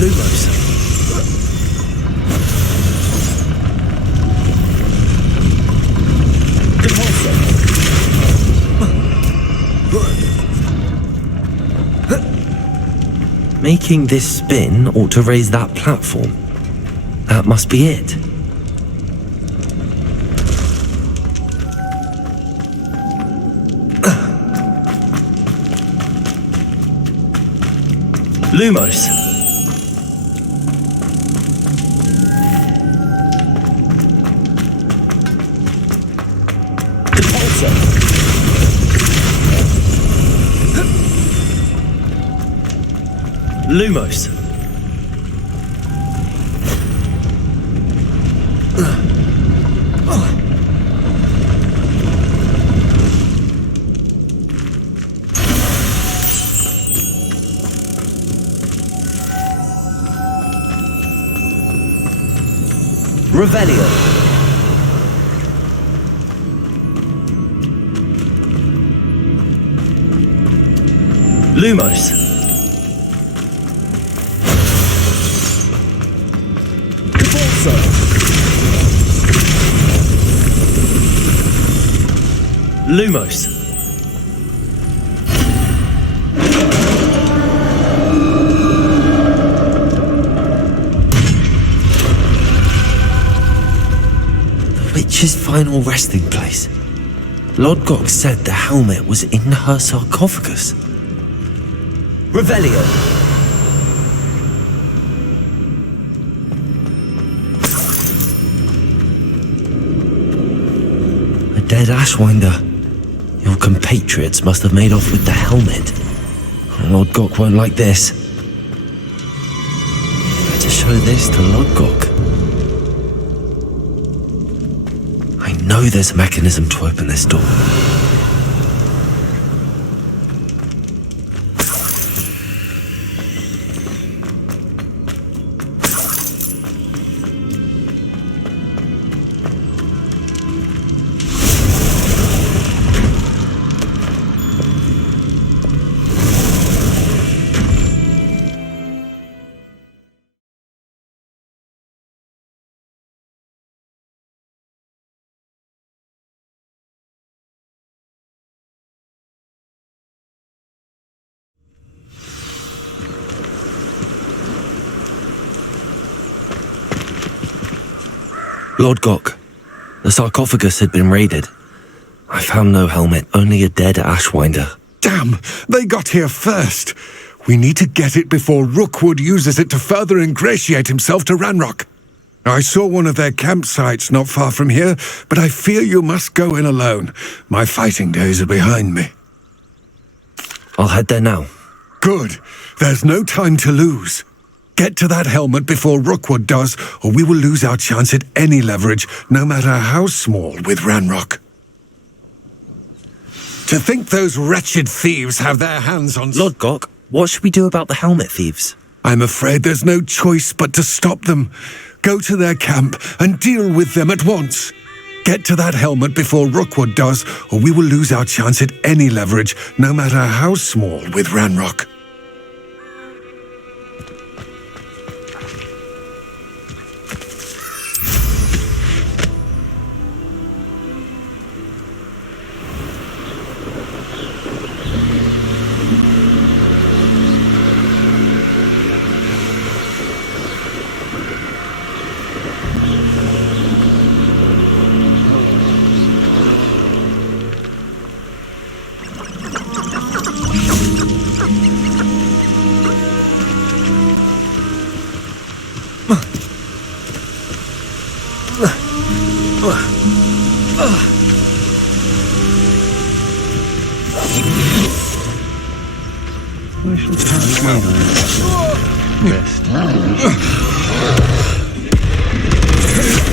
Lumos. Making this spin ought to raise that platform. That must be it. Lumos. Lumos. Revelio. Lumos. Lumos. The witch's final resting place. Lodgok said the helmet was in her sarcophagus. Revelio. A dead Ashwinder. Your compatriots must have made off with the helmet. Lodgok won't like this. Better show this to Lodgok. I know there's a mechanism to open this door. Lodgok, the sarcophagus had been raided. I found no helmet, only a dead Ashwinder. Damn! They got here first. We need to get it before Rookwood uses it to further ingratiate himself to Ranrock. I saw one of their campsites not far from here, but I fear you must go in alone. My fighting days are behind me. I'll head there now. Good. There's no time to lose. Get to that helmet before Rookwood does, or we will lose our chance at any leverage, no matter how small, with Ranrock. To think those wretched thieves have their hands on... Lord Gok, what should we do about the helmet thieves? I'm afraid there's no choice but to stop them. Go to their camp and deal with them at once. Get to that helmet before Rookwood does, or we will lose our chance at any leverage, no matter how small, with Ranrock.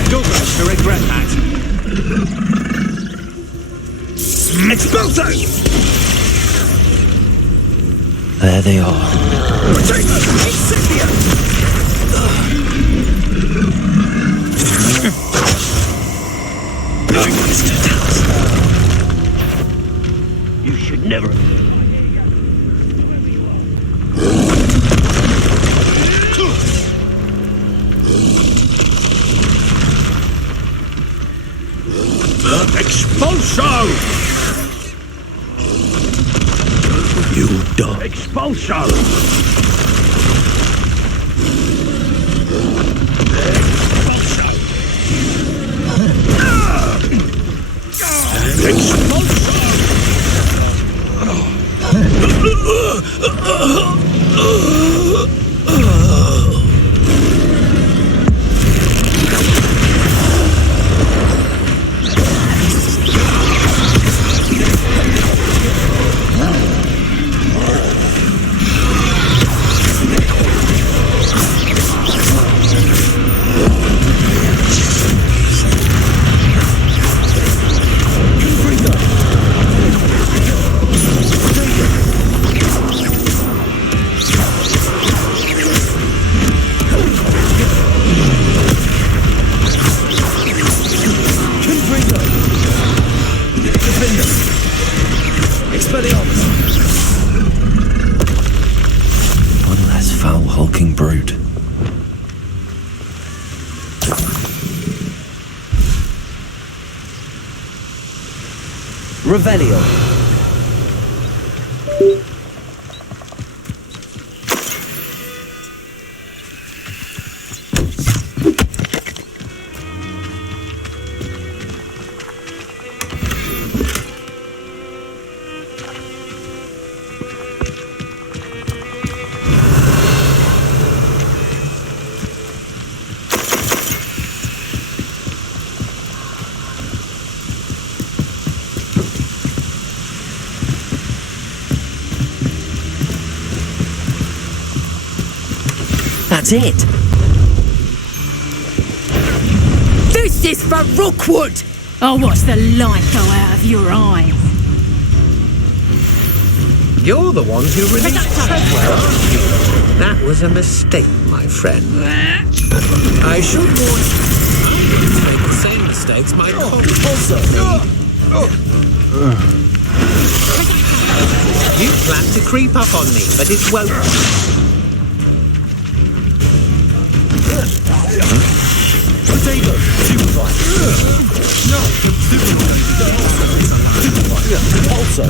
You're going to regret that. Expulso! There they are. You should never... Expulso! You dog. Expulso! One less foul, hulking brute. Revelio. That's it. This is for Rookwood! I'll watch the light go out of your eyes. You're the ones who released Treadwell, aren't you? That was a mistake, my friend. I should warn you, I'm going to make the same mistakes my colleagues also made. You plan to creep up on me, but it won't. Potato! Supervise! No! Also.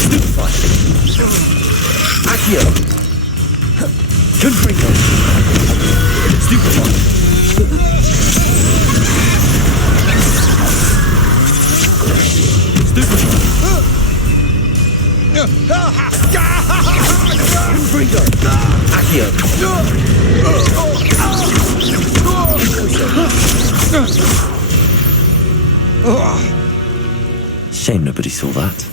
Stupefy! Accio. Confringo. Stupefy! Stupefy! Accio! Shame nobody saw that.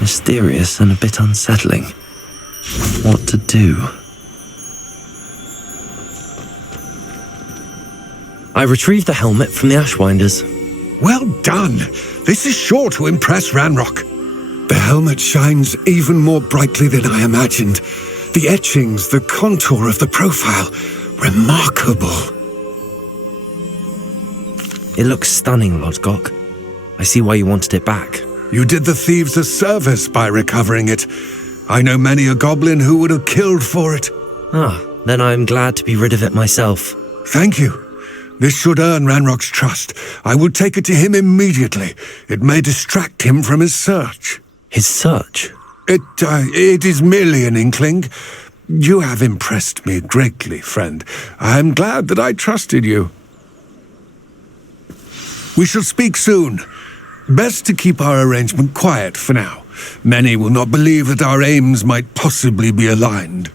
Mysterious and a bit unsettling. What to do? I retrieved the helmet from the Ashwinders. Well done! This is sure to impress Ranrock. The helmet shines even more brightly than I imagined. The etchings, the contour of the profile, remarkable. It looks stunning, Lodgok. I see why you wanted it back. You did the thieves a service by recovering it. I know many a goblin who would have killed for it. Ah, then I am glad to be rid of it myself. Thank you. This should earn Ranrock's trust. I will take it to him immediately. It may distract him from his search. His search? It is merely an inkling. You have impressed me greatly, friend. I am glad that I trusted you. We shall speak soon. Best to keep our arrangement quiet for now. Many will not believe that our aims might possibly be aligned.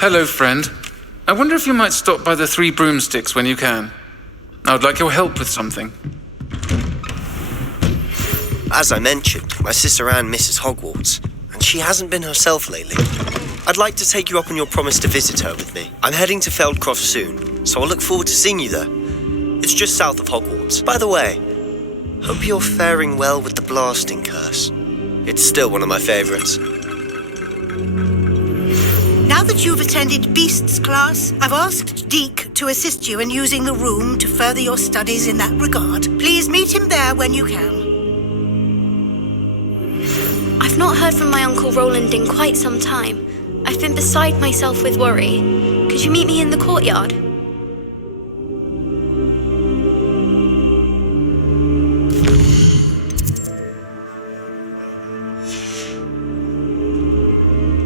Hello, friend. I wonder if you might stop by the Three Broomsticks when you can. I would like your help with something. As I mentioned, my sister Anne misses Hogwarts, and she hasn't been herself lately. I'd like to take you up on your promise to visit her with me. I'm heading to Feldcroft soon, so I'll look forward to seeing you there. It's just south of Hogwarts. By the way, hope you're faring well with the blasting curse. It's still one of my favorites. Now that you've attended Beasts class, I've asked Deke to assist you in using the room to further your studies in that regard. Please meet him there when you can. I've not heard from my Uncle Roland in quite some time. I've been beside myself with worry. Could you meet me in the courtyard?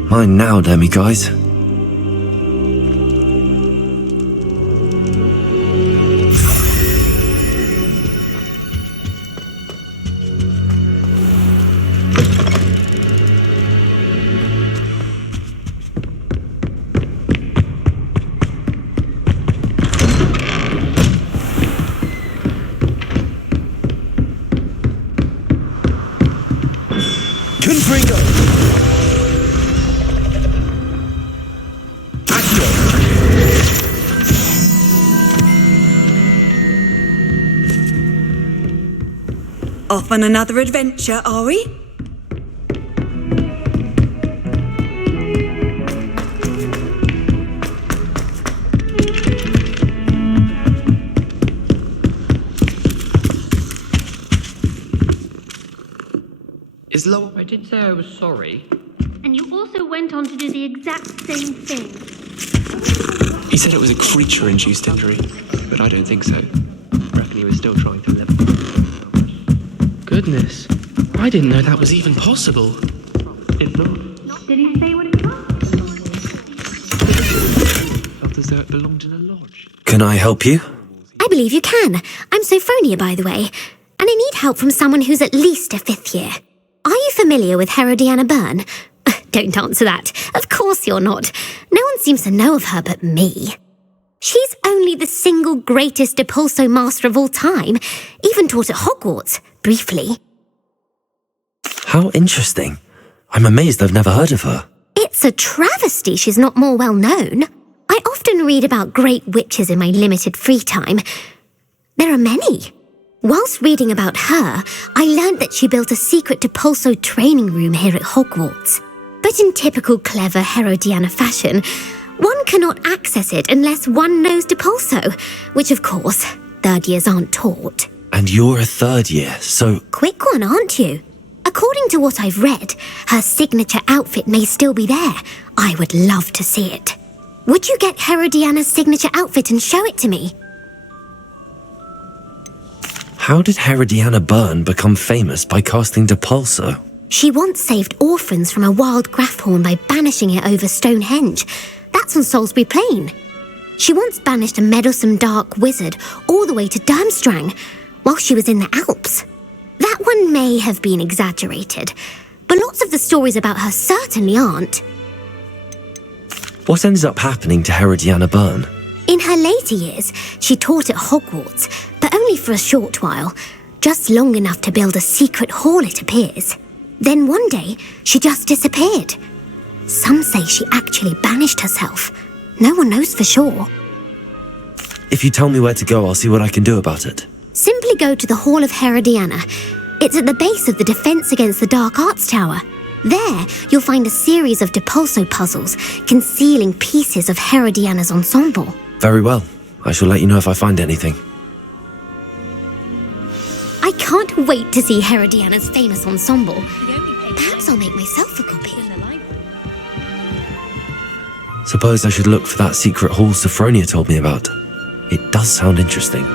Mine now, demi-guys. Off on another adventure, are we? Islo, I did say I was sorry. And you also went on to do the exact same thing. He said it was a creature-induced injury, but I don't think so. I reckon he was still trying to live. Goodness, I didn't know that was even possible. Islo? Did he say what it was? Felt as though it belonged in a lodge. Can I help you? I believe you can. I'm Sophronia, by the way. And I need help from someone who's at least a 5th year. familiar with Herodiana Byrne? Don't answer that. Of course you're not. No one seems to know of her but me. She's only the single greatest Depulso master of all time, even taught at Hogwarts, briefly. How interesting. I'm amazed I've never heard of her. It's a travesty she's not more well known. I often read about great witches in my limited free time. There are many. Whilst reading about her, I learnt that she built a secret Depulso training room here at Hogwarts. But in typical clever Herodiana fashion, one cannot access it unless one knows Depulso, which of course, third years aren't taught. And you're a third year, so... Quick one, aren't you? According to what I've read, her signature outfit may still be there. I would love to see it. Would you get Herodiana's signature outfit and show it to me? How did Herodiana Byrne become famous by casting Depulso? She once saved orphans from a wild Grafhorn by banishing it over Stonehenge. That's on Salisbury Plain. She once banished a meddlesome dark wizard all the way to Durmstrang while she was in the Alps. That one may have been exaggerated, but lots of the stories about her certainly aren't. What ended up happening to Herodiana Byrne? In her later years, she taught at Hogwarts, but only for a short while, just long enough to build a secret hall, it appears. Then one day, she just disappeared. Some say she actually banished herself. No one knows for sure. If you tell me where to go, I'll see what I can do about it. Simply go to the Hall of Herodiana. It's at the base of the Defense Against the Dark Arts Tower. There, you'll find a series of Depulso puzzles concealing pieces of Herodiana's ensemble. Very well. I shall let you know if I find anything. I can't wait to see Herodiana's famous ensemble. Perhaps I'll make myself a copy. Suppose I should look for that secret hall Sophronia told me about. It does sound interesting.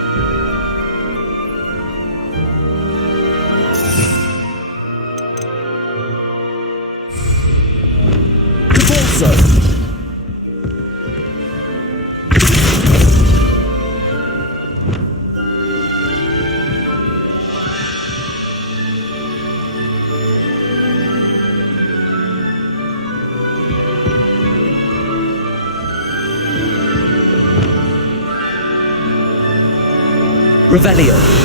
Revelio.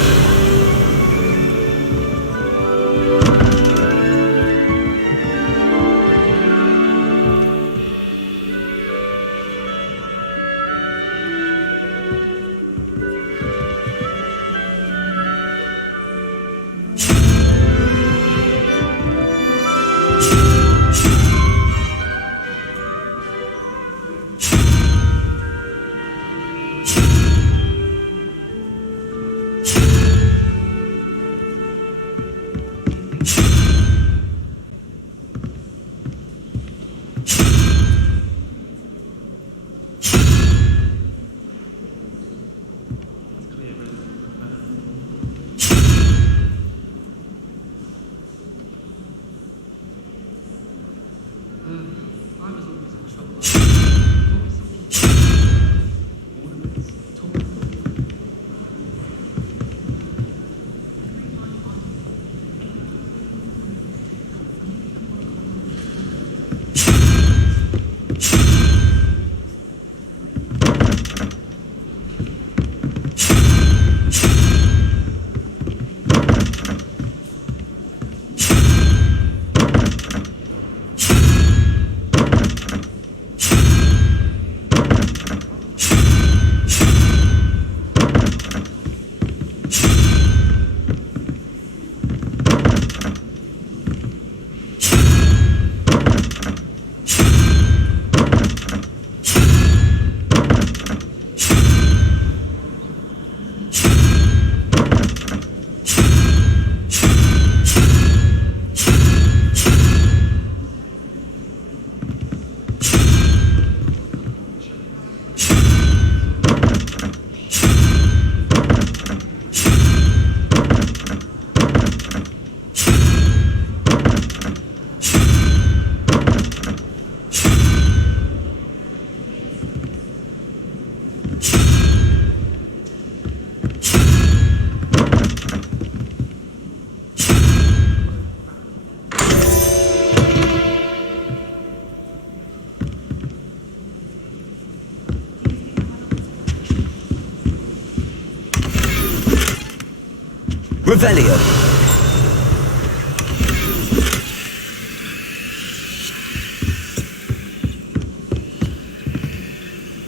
Revelio.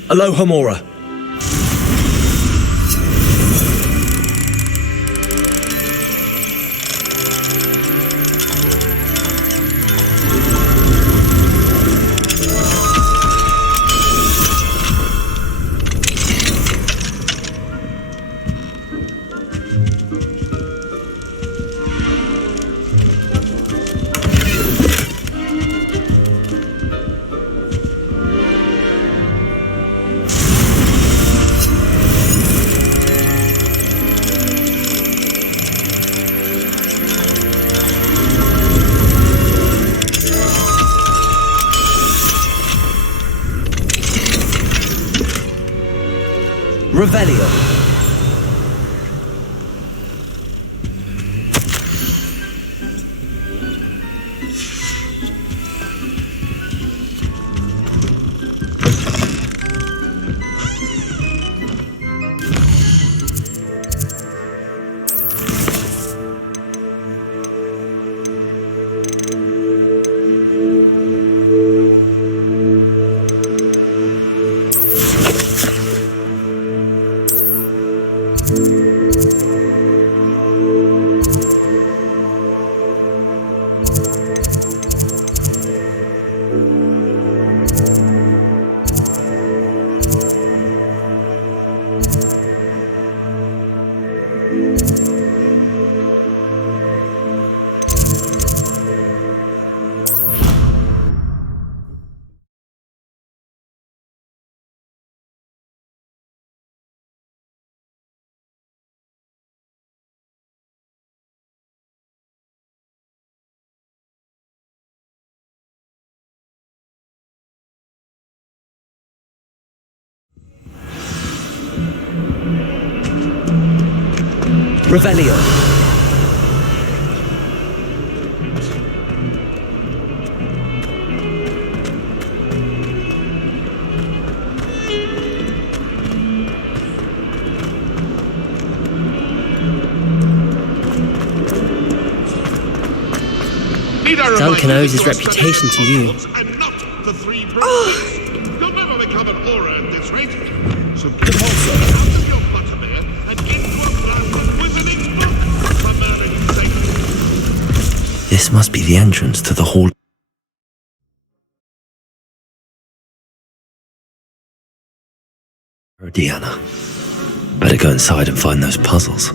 Alohomora. Revelio. Revelio. Duncan owes his reputation to you. You'll never become an aura at this rate. So get out of your butterbeer and into a blast of wizarding book for Merlin's sake. This must be the entrance to the hall. Diana. Better go inside and find those puzzles.